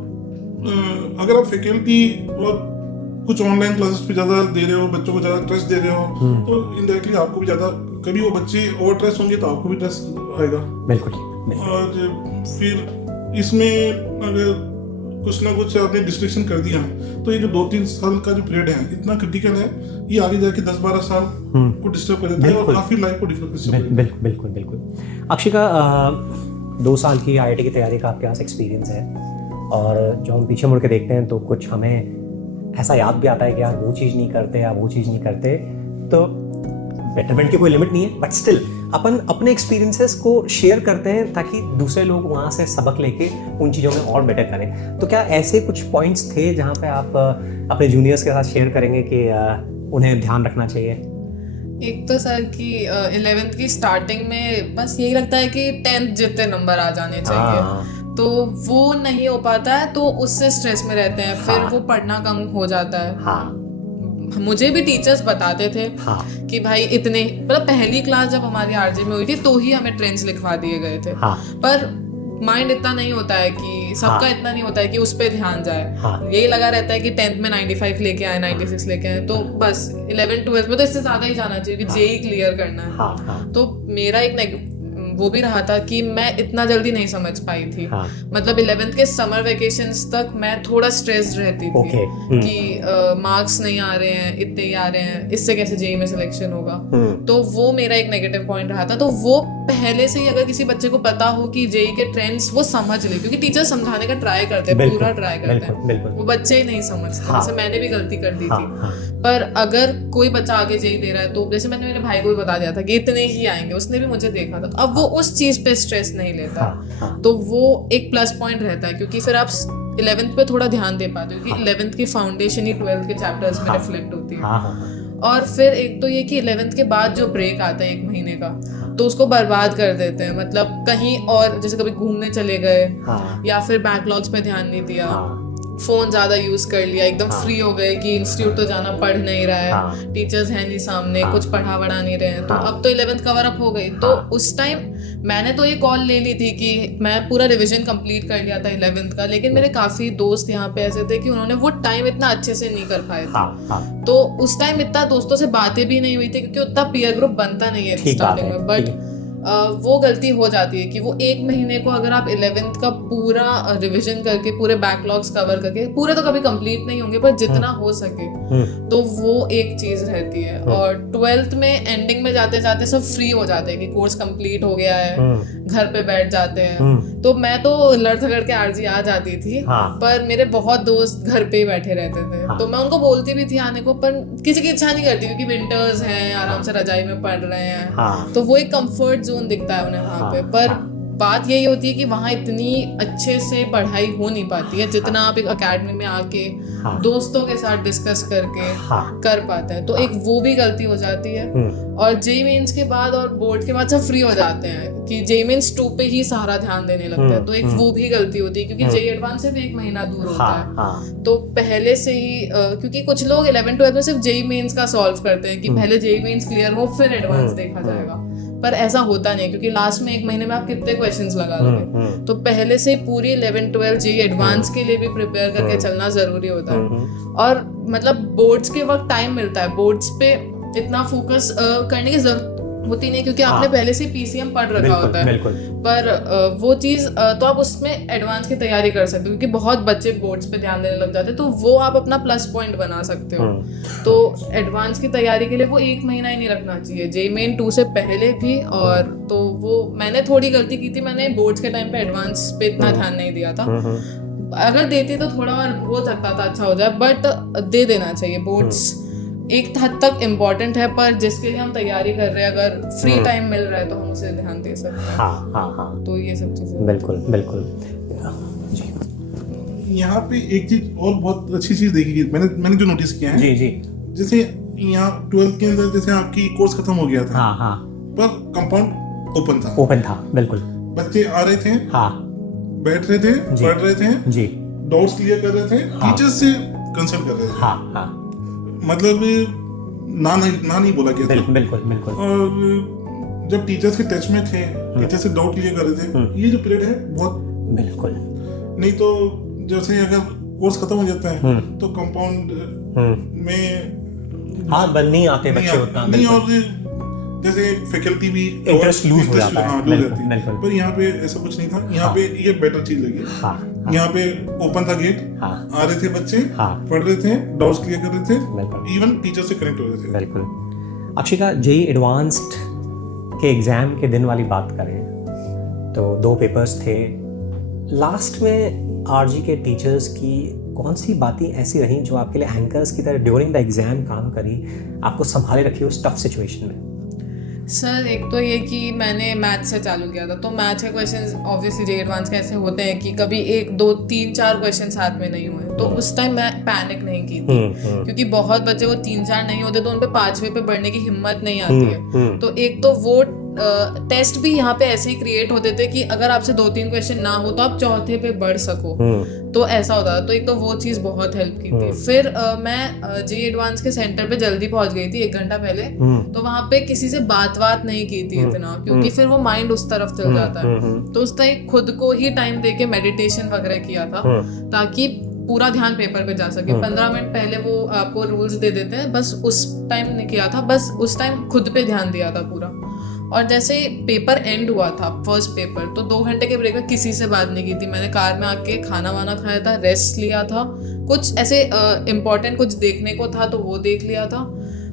अगर आप फैकल्टी और कुछ ऑनलाइन क्लासेस पे ज्यादा दे रहे हो, बच्चों को ज्यादा ट्रस्ट दे रहे हो, तो इनडायरेक्टली आपको भी ज्यादा, कभी वो बच्चे ओवर ट्रस्ट होंगे तो आपको भी ट्रस्ट आएगा। बिल्कुल। और फिर इसमें अगर कुछ ना कुछ आपने डिस्ट्रैक्शन कर दिया, तो ये जो 2-3 साल का जो पीरियड है इतना क्रिटिकल है, ये आगे जाके 10-12 साल को डिस्टर्ब कर देता है और काफी लाइफ को डिफिकल्ट कर देता है। बिल्कुल बिल्कुल। अक्षिका, 2 साल की IIT की तैयारी का आपके पास एक्सपीरियंस है, और जो हम पीछे मुड़ के देखते हैं तो कुछ हमें ऐसा याद भी आता है कि यार वो चीज़ नहीं करते या वो चीज़ नहीं करते, तो बेटरमेंट की कोई लिमिट नहीं है, बट स्टिल अपन अपने एक्सपीरियंसेस को शेयर करते हैं ताकि दूसरे लोग वहाँ से सबक लेके उन चीज़ों में और बेटर करें। तो क्या ऐसे कुछ पॉइंट्स थे जहाँ पे आप अपने जूनियर्स के साथ शेयर करेंगे कि उन्हें ध्यान रखना चाहिए? एक तो सर कि 11th की स्टार्टिंग में बस यही लगता है कि 10th जितने नंबर आ जाने चाहिए, तो वो नहीं हो पाता है, तो उससे स्ट्रेस में रहते हैं, फिर वो पढ़ना कम हो जाता है। मुझे भी टीचर्स बताते थे कि भाई इतने, मतलब पहली क्लास जब हमारी आरजे में हुई थी तो ही हमें ट्रेंड्स लिखवा दिए गए थे, पर माइंड इतना नहीं होता है कि सबका इतना नहीं होता है कि उस पे ध्यान जाए। यही लगा रहता है कि 10th में 95 लेके आए, 96 लेके आए, तो बस 11th 12th में तो इससे ज्यादा ही जाना चाहिए कि जेई क्लियर करना है। तो मेरा एक वो भी रहा था कि मैं इतना जल्दी नहीं समझ पाई थी। मतलब 11th के समर वेकेशंस तक मैं थोड़ा स्ट्रेस्ड रहती थी कि मार्क्स नहीं आ रहे हैं, इतने ही आ रहे हैं, इससे कैसे जेई में सिलेक्शन होगा। तो वो मेरा एक नेगेटिव पॉइंट रहा था। तो वो पहले से ही अगर किसी बच्चे को पता हो कि जेई के ट्रेंड्स, वो समझ ले, क्योंकि टीचर समझाने का ट्राई करते हैं, पूरा ट्राई करते हैं, वो बच्चे ही नहीं समझते। जैसे मैंने भी गलती कर दी थी, पर अगर कोई बच्चा आगे जेई दे रहा है तो जैसे मैंने मेरे भाई को भी बता दिया था कि इतने ही आएंगे, उसने भी मुझे देखा था, अब वो उस चीज पे स्ट्रेस नहीं लेता। तो वो एक प्लस पॉइंट रहता है, क्योंकि फिर आप 11th पे थोड़ा ध्यान दे पाते हो, क्योंकि 11th की फाउंडेशन ही 12th के चैप्टर्स में रिफ्लेक्ट होती है। और फिर एक तो ये कि 11th के बाद जो ब्रेक आता है 1 महीने का, तो उसको बर्बाद कर देते हैं। मतलब कहीं और, जैसे कभी घूमने चले गए, या फिर बैकलॉग्स पे ध्यान नहीं दिया, फोन ज्यादा यूज कर लिया, एकदम फ्री हो गए कि इंस्टीट्यूट तो जाना पढ़ नहीं रहा है, टीचर्स है नहीं सामने, कुछ पढ़ा नहीं रहे हैं, तो अब तो 11th कवर अप हो गई। तो उस टाइम मैंने तो ये कॉल ले ली थी कि मैं पूरा रिवीजन कंप्लीट कर लिया था 11th का, लेकिन मेरे काफी दोस्त यहाँ पे ऐसे थे कि उन्होंने वो टाइम इतना अच्छे से नहीं कर पाए थे। तो उस टाइम इतना दोस्तों से बातें भी नहीं हुई थी, क्योंकि उतना पीयर ग्रुप बनता नहीं है स्टार्टिंग में। बट वो गलती हो जाती है कि वो 1 महीने को अगर आप 11th का पूरा रिवीजन करके, पूरे बैकलॉग्स कवर करके, पूरे तो कभी कंप्लीट नहीं होंगे पर जितना हो सके, तो वो एक चीज रहती है। और 12th में एंडिंग में जाते जाते सब फ्री हो जाते हैं कि कोर्स कंप्लीट हो गया है, घर पे बैठ जाते हैं। तो मैं तो लड़ झगड़ के आरजी आ जाती थी, पर मेरे बहुत दोस्त घर पे ही बैठे रहते थे, तो मैं उनको बोलती भी थी आने को, पर किसी की इच्छा नहीं करती, क्योंकि विंटर्स हैं, आराम से रजाई में पढ़ रहे हैं, तो वो एक कंफर्ट जोन दिखता है उन्हें वहाँ पे। पर बात यही होती है कि वहाँ इतनी अच्छे से पढ़ाई हो नहीं पाती है जितना आप एक एकेडमी में आके दोस्तों के साथ डिस्कस करके कर पाते हैं। तो एक वो भी गलती हो जाती है। और जेई मेंस के बाद और बोर्ड के बाद सब फ्री हो जाते हैं कि जेई मेंस 2 पे ही सारा ध्यान देने लगते हैं, तो एक वो भी गलती होती है, क्योंकि जेई एडवांस से भी 1 महीना दूर होता है। तो पहले से ही क्योंकि कुछ लोग 11th-12th में सिर्फ जेई मेंस का सॉल्व करते हैं कि पहले जेई मेंस क्लियर हो फिर एडवांस देखा जाएगा, पर ऐसा होता नहीं है, क्योंकि लास्ट में 1 महीने में आप कितने क्वेश्चंस लगा लोगे। तो पहले से पूरी 11th-12th जेई एडवांस के लिए भी प्रिपेयर करके चलना जरूरी होता है। और मतलब बोर्ड्स के वक्त टाइम मिलता है, बोर्ड्स पे इतना फोकस करने की जरूरत होती नहीं, क्योंकि आपने पहले से पीसीएम पढ़ रखा होता है। पर वो चीज तो आप उसमें एडवांस की तैयारी कर सकते हो, क्योंकि बहुत बच्चे बोर्ड्स पे ध्यान देने लग जाते हैं, तो वो आप अपना प्लस पॉइंट बना सकते हो। तो एडवांस की तैयारी के लिए वो 1 महीना ही नहीं रखना चाहिए, जेई मेन 2 से पहले भी। और तो वो मैंने थोड़ी गलती की थी, मैंने बोर्ड्स के टाइम पे एडवांस पे इतना ध्यान नहीं दिया था। अगर देते तो थोड़ा और हो सकता था अच्छा हो जाए, बट दे देना चाहिए। बोर्ड्स एक हद तक इम्पोर्टेंट है, पर जिसके लिए हम तैयारी कर रहे हैं, अगर फ्री टाइम मिल रहा है तो हम उसे ध्यान दे सकते हैं। तो ये सब चीजें बिल्कुल बिल्कुल जी। यहाँ पे एक चीज और बहुत अच्छी चीज देखी गई, मैंने जो नोटिस किया है, जी जैसे यहाँ 12th के अंदर जैसे आपकी कोर्स खत्म हो गया था, पर कंपाउंड ओपन था बिल्कुल। बच्चे आ रहे थे, बैठ रहे थे, पढ़ रहे थे, डाउट्स क्लियर कर रहे थे, टीचर्स से कंसल्ट कर रहे थे, मतलब ना नहीं बोला गया था। बिल्कुल। और जब टीचर्स के टच में थे, टीचर से डाउट क्लियर कर रहे थे, ये जो पीरियड है बहुत बिल्कुल। नहीं तो जैसे अगर कोर्स खत्म हो जाता है तो कंपाउंड में हाँ बल नहीं आते बच्चे उतना, नहीं, और जैसे फैकल्टी भी इंटरेस्ट लूज हो जाता है, लूज जाती है। पर यहाँ पे ऐसा कुछ नहीं था, यहाँ पे ये बेटर चीज लगी। यहाँ पे ओपन था गेट, आ रहे थे बच्चे, पढ़ रहे थे, डाउट्स क्लियर कर रहे थे, इवन टीचर से कनेक्ट हो रहे थे। बिल्कुल। अक्षिका, जेईई एडवांस्ड के एग्जाम के दिन वाली बात करें तो 2 पेपर्स थे, लास्ट में आरजी के टीचर्स की कौन सी बातें ऐसी रहीं जो आपके लिए एंकर्स की तरह ड्यूरिंग द एग्जाम काम करी, आपको संभाले रखी उस टफ सिचुएशन में? सर एक तो ये कि मैंने मैथ से चालू किया था, तो मैथ के क्वेश्चंस ऑब्वियसली जेईई एडवांस के ऐसे होते हैं कि कभी 1 2 3 4 क्वेश्चन साथ में नहीं हुए, तो उस टाइम मैं पैनिक नहीं की थी, क्योंकि बहुत बच्चे वो 3 4 नहीं होते तो उन पे 5वें पे बढ़ने की हिम्मत नहीं आती है। तो एक तो वो टेस्ट भी यहाँ पे ऐसे ही क्रिएट होते थे कि अगर आपसे 2-3 क्वेश्चन ना हो तो आप चौथे पे बढ़ सको, तो ऐसा होता था। तो एक तो वो चीज बहुत हेल्प की थी। फिर मैं जेईई एडवांस के सेंटर पे जल्दी पहुंच गई थी 1 घंटा पहले, तो वहां पे किसी से बात नहीं की थी इतना, क्योंकि फिर वो माइंड उस तरफ चल जाता है। तो उस टाइम खुद को ही टाइम देके मेडिटेशन वगैरह किया था ताकि पूरा ध्यान पेपर पे जा सके। 15 मिनट पहले वो आपको रूल्स दे देते हैं, बस उस टाइम नहीं किया था, बस उस टाइम खुद पे ध्यान दिया था पूरा। और जैसे पेपर एंड हुआ था, फर्स्ट पेपर, तो 2 घंटे के ब्रेक में किसी से बात नहीं की थी। मैंने कार में आके खाना वाना खाया था, रेस्ट लिया था, कुछ ऐसे इम्पोर्टेंट कुछ देखने को था तो वो देख लिया था,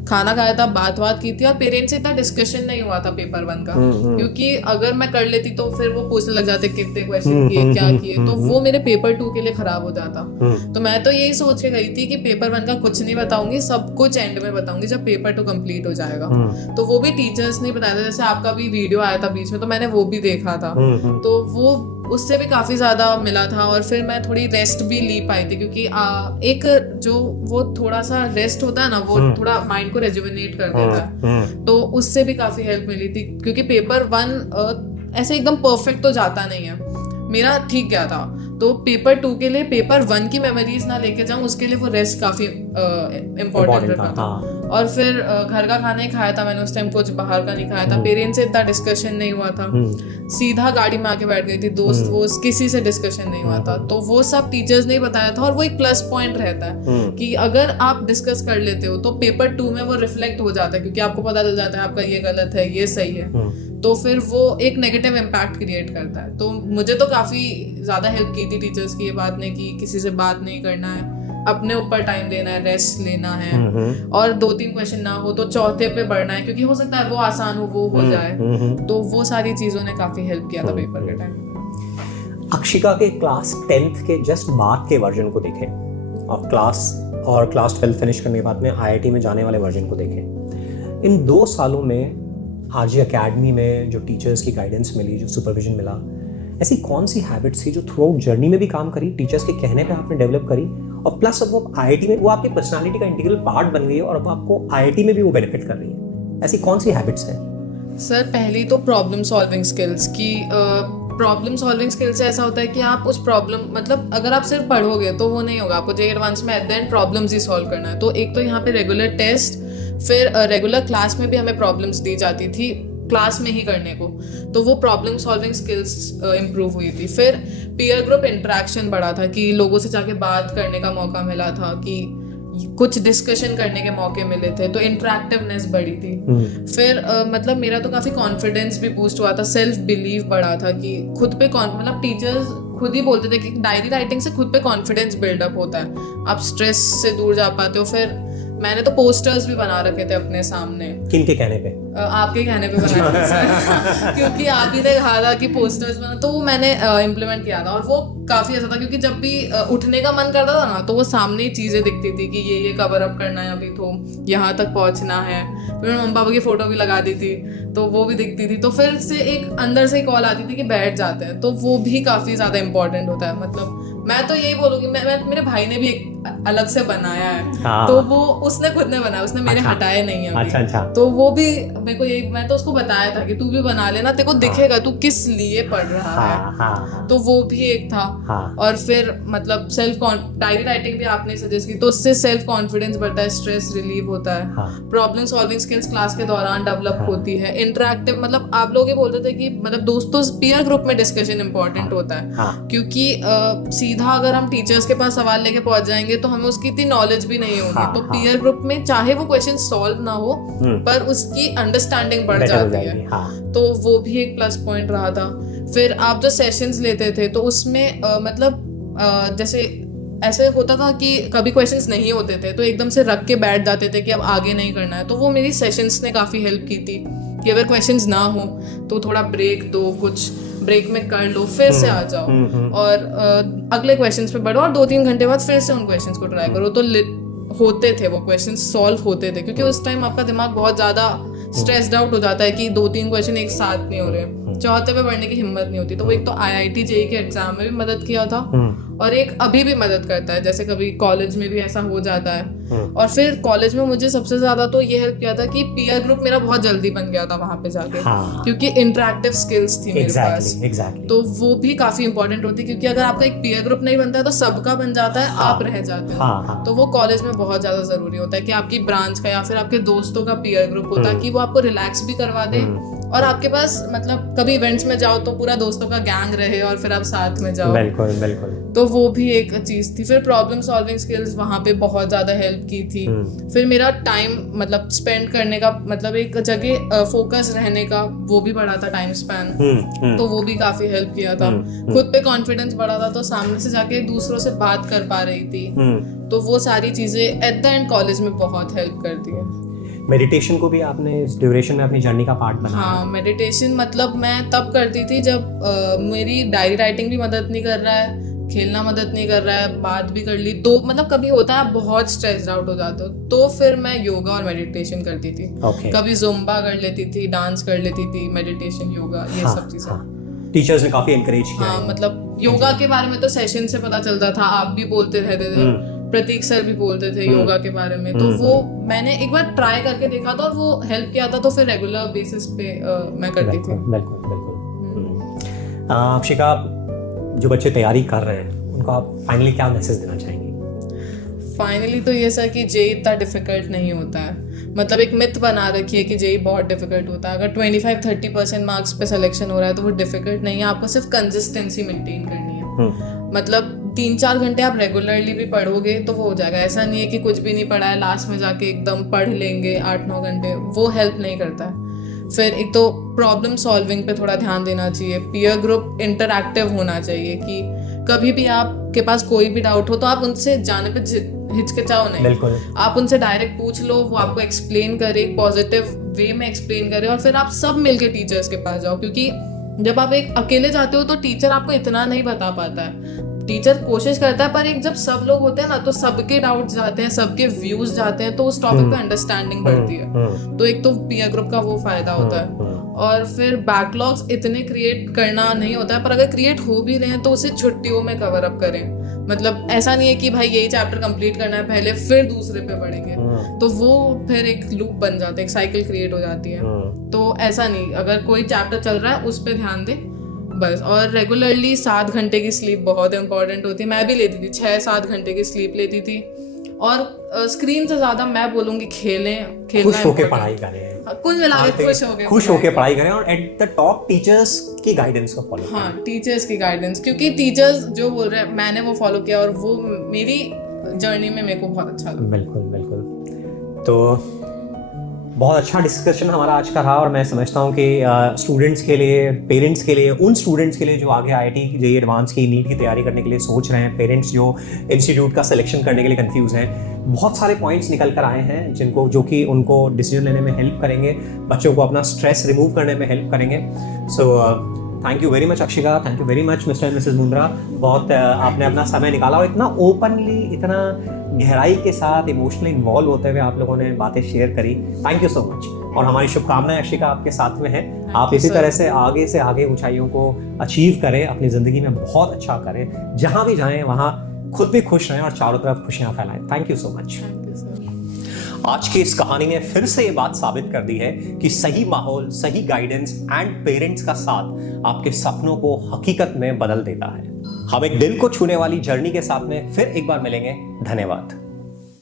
खाना खाया था, बात की थी। और पेरेंट्स से इतना डिस्कशन नहीं हुआ था पेपर 1 का, क्योंकि अगर मैं कर लेती तो फिर वो पूछने लग जाते कितने क्वेश्चन किए, क्या किए, तो वो मेरे पेपर 2 के लिए खराब हो जाता। तो मैं तो यही सोच के गई थी कि पेपर 1 का कुछ नहीं बताऊंगी, सब कुछ एंड में बताऊंगी जब पेपर 2 कंप्लीट हो जाएगा। तो वो भी टीचर्स ने बताया था, जैसे आपका भी वीडियो आया था बीच में, तो मैंने वो भी देखा था, तो वो उससे भी काफ़ी ज़्यादा मिला था। और फिर मैं थोड़ी रेस्ट भी ली पाई थी, क्योंकि एक जो वो थोड़ा सा रेस्ट होता है ना, वो थोड़ा माइंड को रेजुविनेट कर देता है, तो उससे भी काफ़ी हेल्प मिली थी। क्योंकि पेपर 1 ऐसे एकदम परफेक्ट तो जाता नहीं है, मेरा ठीक गया था, तो पेपर 2 के लिए पेपर 1 की मेमोरीज ना लेके जाऊँ, उसके लिए वो रेस्ट काफ़ी इम्पोर्टेंट रखा था। और फिर घर का खाना ही खाया था मैंने उस टाइम, कुछ बाहर का नहीं खाया था। पेरेंट्स से इतना डिस्कशन नहीं हुआ था, सीधा गाड़ी में आके बैठ गई थी, दोस्त वो किसी से डिस्कशन नहीं हुआ था। तो वो सब टीचर्स ने बताया था, और वो एक प्लस पॉइंट रहता है कि अगर आप डिस्कस कर लेते हो तो पेपर 2 में वो रिफ्लेक्ट हो जाता है, क्योंकि आपको पता चल जाता है आपका ये गलत है, ये सही है, तो फिर वो एक नेगेटिव इम्पैक्ट क्रिएट करता है। तो मुझे तो काफ़ी ज़्यादा हेल्प की थी टीचर्स की ये बात ने कि किसी से बात नहीं करना है, अपने ऊपर टाइम देना है, रेस्ट लेना है, और 2-3 क्वेश्चन ना हो तो चौथे पे बढ़ना है, क्योंकि हो सकता है वो आसान हो, वो हो जाए। तो वो सारी चीज़ों ने काफ़ी हेल्प किया था पेपर के टाइम। अक्षिका के क्लास 10th के जस्ट बाद के वर्जन को देखें और क्लास 12 फिनिश करने के बाद में IIT में जाने वाले वर्जन को देखें। इन 2 सालों में आरजी एकेडमी में जो टीचर्स की गाइडेंस मिली, जो सुपरविजन मिला, ऐसी कौन सी हैबिट्स थी जो थ्रू आउट जर्नी में भी काम करी, टीचर्स के कहने पे आपने डेवलप करी, और प्लस अब वो IIT में वो आपकी पर्सनालिटी का इंटीग्रल पार्ट बन गई है और अब आपको IIT में भी वो बेनिफिट कर रही है? ऐसी कौन सी हैबिट्स हैं? सर पहली तो प्रॉब्लम सॉल्विंग स्किल्स की। प्रॉब्लम सॉल्विंग स्किल्स से ऐसा होता है कि आप उस प्रॉब्लम, मतलब अगर आप सिर्फ पढ़ोगे तो वो नहीं होगा, आपको जेईई एडवांस में at the end problems he solve करना है। तो एक तो यहाँ पे रेगुलर टेस्ट, फिर रेगुलर क्लास में भी हमें प्रॉब्लम्स दी जाती थी क्लास में ही करने को, तो वो प्रॉब्लम सॉल्विंग स्किल्स इम्प्रूव हुई थी। फिर पीयर ग्रुप इंटरेक्शन बढ़ा था कि लोगों से जाके बात करने का मौका मिला था, कि कुछ डिस्कशन करने के मौके मिले थे, तो इंटरेक्टिवनेस बढ़ी थी। फिर मतलब मेरा तो काफ़ी कॉन्फिडेंस भी बूस्ट हुआ था, सेल्फ बिलीव बढ़ा था कि खुद पे मतलब टीचर्स खुद ही बोलते थे कि डायरी राइटिंग से खुद पे कॉन्फिडेंस बिल्डअप होता है, आप स्ट्रेस से दूर जा पाते हो। फिर मैंने तो पोस्टर्स भी बना रखे थे अपने सामने। किनके कहने पे? आपके कहने पे बनाए थे सर, क्योंकि आप ही ने कहा था कि पोस्टर्स बना, तो वो मैंने इम्प्लीमेंट किया था, और वो काफ़ी अच्छा था, क्योंकि जब भी उठने का मन करता था ना, तो वो सामने ही चीज़ें दिखती थी कि ये कवर अप करना है, अभी तो यहाँ तक पहुँचना है। फिर मैंने मम्मी पापा की फ़ोटो भी लगा दी थी, तो वो भी दिखती थी। तो फिर से एक अंदर से कॉल आती थी कि बैठ जाते हैं, तो वो भी काफ़ी ज़्यादा इंपॉर्टेंट होता है। मतलब मैं तो यही बोलूँगी, मैं मेरे भाई ने भी एक अलग से बनाया है। हाँ। तो वो उसने खुद ने बनाया, उसने मेरे अच्छा। हटाए नहीं है अभी। अच्छा। तो वो भी मेरे को यही, मैं तो उसको बताया था कि तू भी बना लेना, तेरे को दिखेगा तू किस लिए पढ़ रहा है। तो वो भी एक था। और फिर मतलब डायरी राइटिंग भी आपने सजेस्ट की, तो उससे सेल्फ कॉन्फिडेंस बढ़ता है, स्ट्रेस रिलीव होता है, प्रॉब्लम सॉल्विंग स्किल्स क्लास के दौरान डेवलप होती है, इंटरैक्टिव, मतलब आप लोग ये बोलते थे कि मतलब दोस्तों पीयर ग्रुप में डिस्कशन इंपॉर्टेंट होता है, क्योंकि सीधा अगर हम टीचर्स के पास सवाल लेके पहुंच जाएंगे तो हमें उसकी इतनी नॉलेज भी नहीं होगी। तो पीयर ग्रुप में चाहे वो क्वेश्चन सॉल्व ना हो पर उसकी अंडरस्टैंडिंग बढ़ जाती है। तो वो भी एक प्लस पॉइंट रहा था। फिर आप जो सेशंस लेते थे तो उसमें मतलब जैसे ऐसे होता था कि कभी क्वेश्चंस नहीं होते थे तो एकदम से रख के बैठ जाते थे कि अब आगे नहीं करना है। तो वो मेरी सेशंस ने काफ़ी हेल्प की थी कि अगर क्वेश्चंस ना हो तो थोड़ा ब्रेक दो, कुछ ब्रेक में कर लो, फिर से आ जाओ और अगले क्वेश्चंस पे बढ़ो और 2-3 घंटे बाद फिर से उन क्वेश्चंस को ट्राई करो। तो होते थे वो क्वेश्चंस, सॉल्व होते थे, क्योंकि उस टाइम आपका दिमाग बहुत ज़्यादा स्ट्रेस्ड आउट हो जाता है कि 2-3 क्वेश्चन एक साथ नहीं हो रहे, चौथे पे पढ़ने की हिम्मत नहीं होती। तो वो एक तो IIT JEE के एग्जाम में भी मदद किया था और एक अभी भी मदद करता है, जैसे कभी कॉलेज में भी ऐसा हो जाता है। और फिर कॉलेज में मुझे सबसे ज्यादा तो ये हेल्प किया था कि पीयर ग्रुप मेरा बहुत जल्दी बन गया था वहां पे जाके, क्योंकि इंटरैक्टिव स्किल्स थी मेरे पास। तो वो भी काफी इंपॉर्टेंट होती है, क्योंकि अगर आपका एक पीयर ग्रुप नहीं बनता है तो सबका बन जाता है, आप रह जाते हैं। तो वो कॉलेज में बहुत ज्यादा जरूरी होता है कि आपकी ब्रांच का या फिर आपके दोस्तों का पीयर ग्रुप हो, ताकि वो आपको रिलैक्स भी करवा दे और आपके पास मतलब कभी इवेंट्स में जाओ तो पूरा दोस्तों का गैंग रहे और फिर आप साथ में जाओ। बिल्कुल। तो वो भी एक चीज थी। फिर प्रॉब्लम सॉल्विंग स्किल्स वहाँ पे बहुत ज्यादा हेल्प की थी। फिर मेरा टाइम मतलब स्पेंड करने का, मतलब एक जगह फोकस रहने का, वो भी बढ़ा था, टाइम स्पैन। तो वो भी काफी हेल्प किया था। खुद पे कॉन्फिडेंस बढ़ा था, तो सामने से जाके दूसरों से बात कर पा रही थी। तो वो सारी चीजें एट द एंड कॉलेज में बहुत हेल्प करती है। मेडिटेशन को भी आपने इस ड्यूरेशन में अपनी जर्नी का पार्ट बनाया? हाँ, मेडिटेशन मतलब मैं तब करती थी जब मेरी डायरी राइटिंग भी मदद नहीं कर रहा है, खेलना मदद नहीं कर रहा है, बात भी कर ली तो मतलब कभी होता है बहुत स्ट्रेस्ड आउट हो जाते हो, तो फिर मैं योगा और मेडिटेशन करती थी। कभी जुम्बा कर लेती थी, डांस कर लेती थी, मेडिटेशन, योगा, ये सब चीजें। टीचर्स ने काफी एनकरेज किया। हाँ, मतलब योगा के बारे में तो सेशन से पता चलता था, आप भी बोलते रहते थे, प्रतीक सर भी बोलते थे योगा के बारे में। तो वो मैंने एक बार ट्राई करके देखा था और वो हेल्प किया था, तो फिर रेगुलर बेसिस पे मैं करती थी। बिल्कुल। अक्षिका, जो बच्चे तैयारी कर रहे हैं उनको आप फाइनली क्या मैसेज देना चाहेंगे? फाइनली तो ये सर कि जेई इतना डिफिकल्ट नहीं होता है। मतलब एक मिथ बना रखी है कि जेई बहुत डिफिकल्ट होता है। अगर 25-30% मार्क्स पे सिलेक्शन हो रहा है तो वो डिफिकल्ट नहीं है, आपको सिर्फ कंसिस्टेंसी मेंटेन करनी है। मतलब 3-4 घंटे आप रेगुलरली भी पढ़ोगे तो वो हो जाएगा। ऐसा नहीं है कि कुछ भी नहीं पढ़ा है लास्ट में जाके एकदम पढ़ लेंगे 8-9 घंटे, वो हेल्प नहीं करता है। फिर एक तो प्रॉब्लम सॉल्विंग पे थोड़ा ध्यान देना चाहिए, पीयर ग्रुप इंटरैक्टिव होना चाहिए कि कभी भी आपके पास कोई भी डाउट हो तो आप उनसे जाने पे हिचकिचाओ नहीं, आप उनसे डायरेक्ट पूछ लो, वो आपको एक्सप्लेन करे, पॉजिटिव वे में एक्सप्लेन करे और फिर आप सब मिलके टीचर्स के पास जाओ। क्योंकि जब आप एक अकेले जाते हो तो टीचर आपको इतना नहीं बता पाता है, टीचर कोशिश करता है, पर एक जब सब लोग होते हैं ना तो सबके डाउट्स जाते हैं, सबके व्यूज जाते हैं, तो उस टॉपिक पे अंडरस्टैंडिंग बढ़ती है। तो एक तो पीयर ग्रुप का वो फायदा होता है। और फिर बैकलॉग्स इतने क्रिएट करना नहीं होता है, पर अगर क्रिएट हो भी रहे हैं तो उसे छुट्टियों में कवर अप करें। मतलब ऐसा नहीं है कि भाई यही चैप्टर कंप्लीट करना है पहले फिर दूसरे पे बढ़ेंगे, तो वो फिर एक लूप बन जाता है, एक साइकिल क्रिएट हो जाती है। तो ऐसा नहीं, अगर कोई चैप्टर चल रहा है उस पर ध्यान दे बस। और रेगुलरली 7 घंटे की स्लीप बहुत इंपॉर्टेंट होती है। मैं भी लेती थी, 6-7 घंटे की स्लीप लेती थी। और स्क्रीन से ज्यादा मैं बोलूंगी खेलना, खुश होकर पढ़ाई करें, कुल मिला के खुश होकर पढ़ाई करें और एट द टॉप टीचर्स की गाइडेंस को फॉलो करें। हाँ, टीचर्स की गाइडेंस, क्योंकि टीचर्स जो बोल रहे हैं मैंने वो फॉलो किया और वो मेरी जर्नी में मेरे को बहुत अच्छा लगा। बिल्कुल। तो बहुत अच्छा डिस्कशन हमारा आज का रहा और मैं समझता हूँ कि स्टूडेंट्स के लिए, पेरेंट्स के लिए, उन स्टूडेंट्स के लिए जो आगे IIT JEE एडवांस की नीट की तैयारी करने के लिए सोच रहे हैं, पेरेंट्स जो इंस्टीट्यूट का सिलेक्शन करने के लिए कंफ्यूज हैं, बहुत सारे पॉइंट्स निकल कर आए हैं जिनको जो कि उनको डिसीजन लेने में हेल्प करेंगे, बच्चों को अपना स्ट्रेस रिमूव करने में हेल्प करेंगे। So thank you very much Akshika, thank you very much mister and Mrs Mundra. बहुत आपने अपना समय निकाला और इतना ओपनली, इतना गहराई के साथ इमोशनली इन्वॉल्व होते हुए आप लोगों ने बातें शेयर करी। Thank you so much. और हमारी शुभकामनाएं अक्षिका आपके साथ में हैं, आप इसी तरह से आगे ऊंचाइयों को अचीव करें, अपनी ज़िंदगी में बहुत अच्छा करें, जहाँ भी जाएं वहाँ खुद भी खुश रहें और चारों तरफ खुशियां फैलाएं। Thank you so much. Thank you sir. आज की इस कहानी ने फिर से ये बात साबित कर दी है कि सही माहौल, सही गाइडेंस एंड पेरेंट्स का साथ आपके सपनों को हकीकत में बदल देता है। हम एक दिल को छूने वाली जर्नी के साथ में फिर एक बार मिलेंगे। धन्यवाद।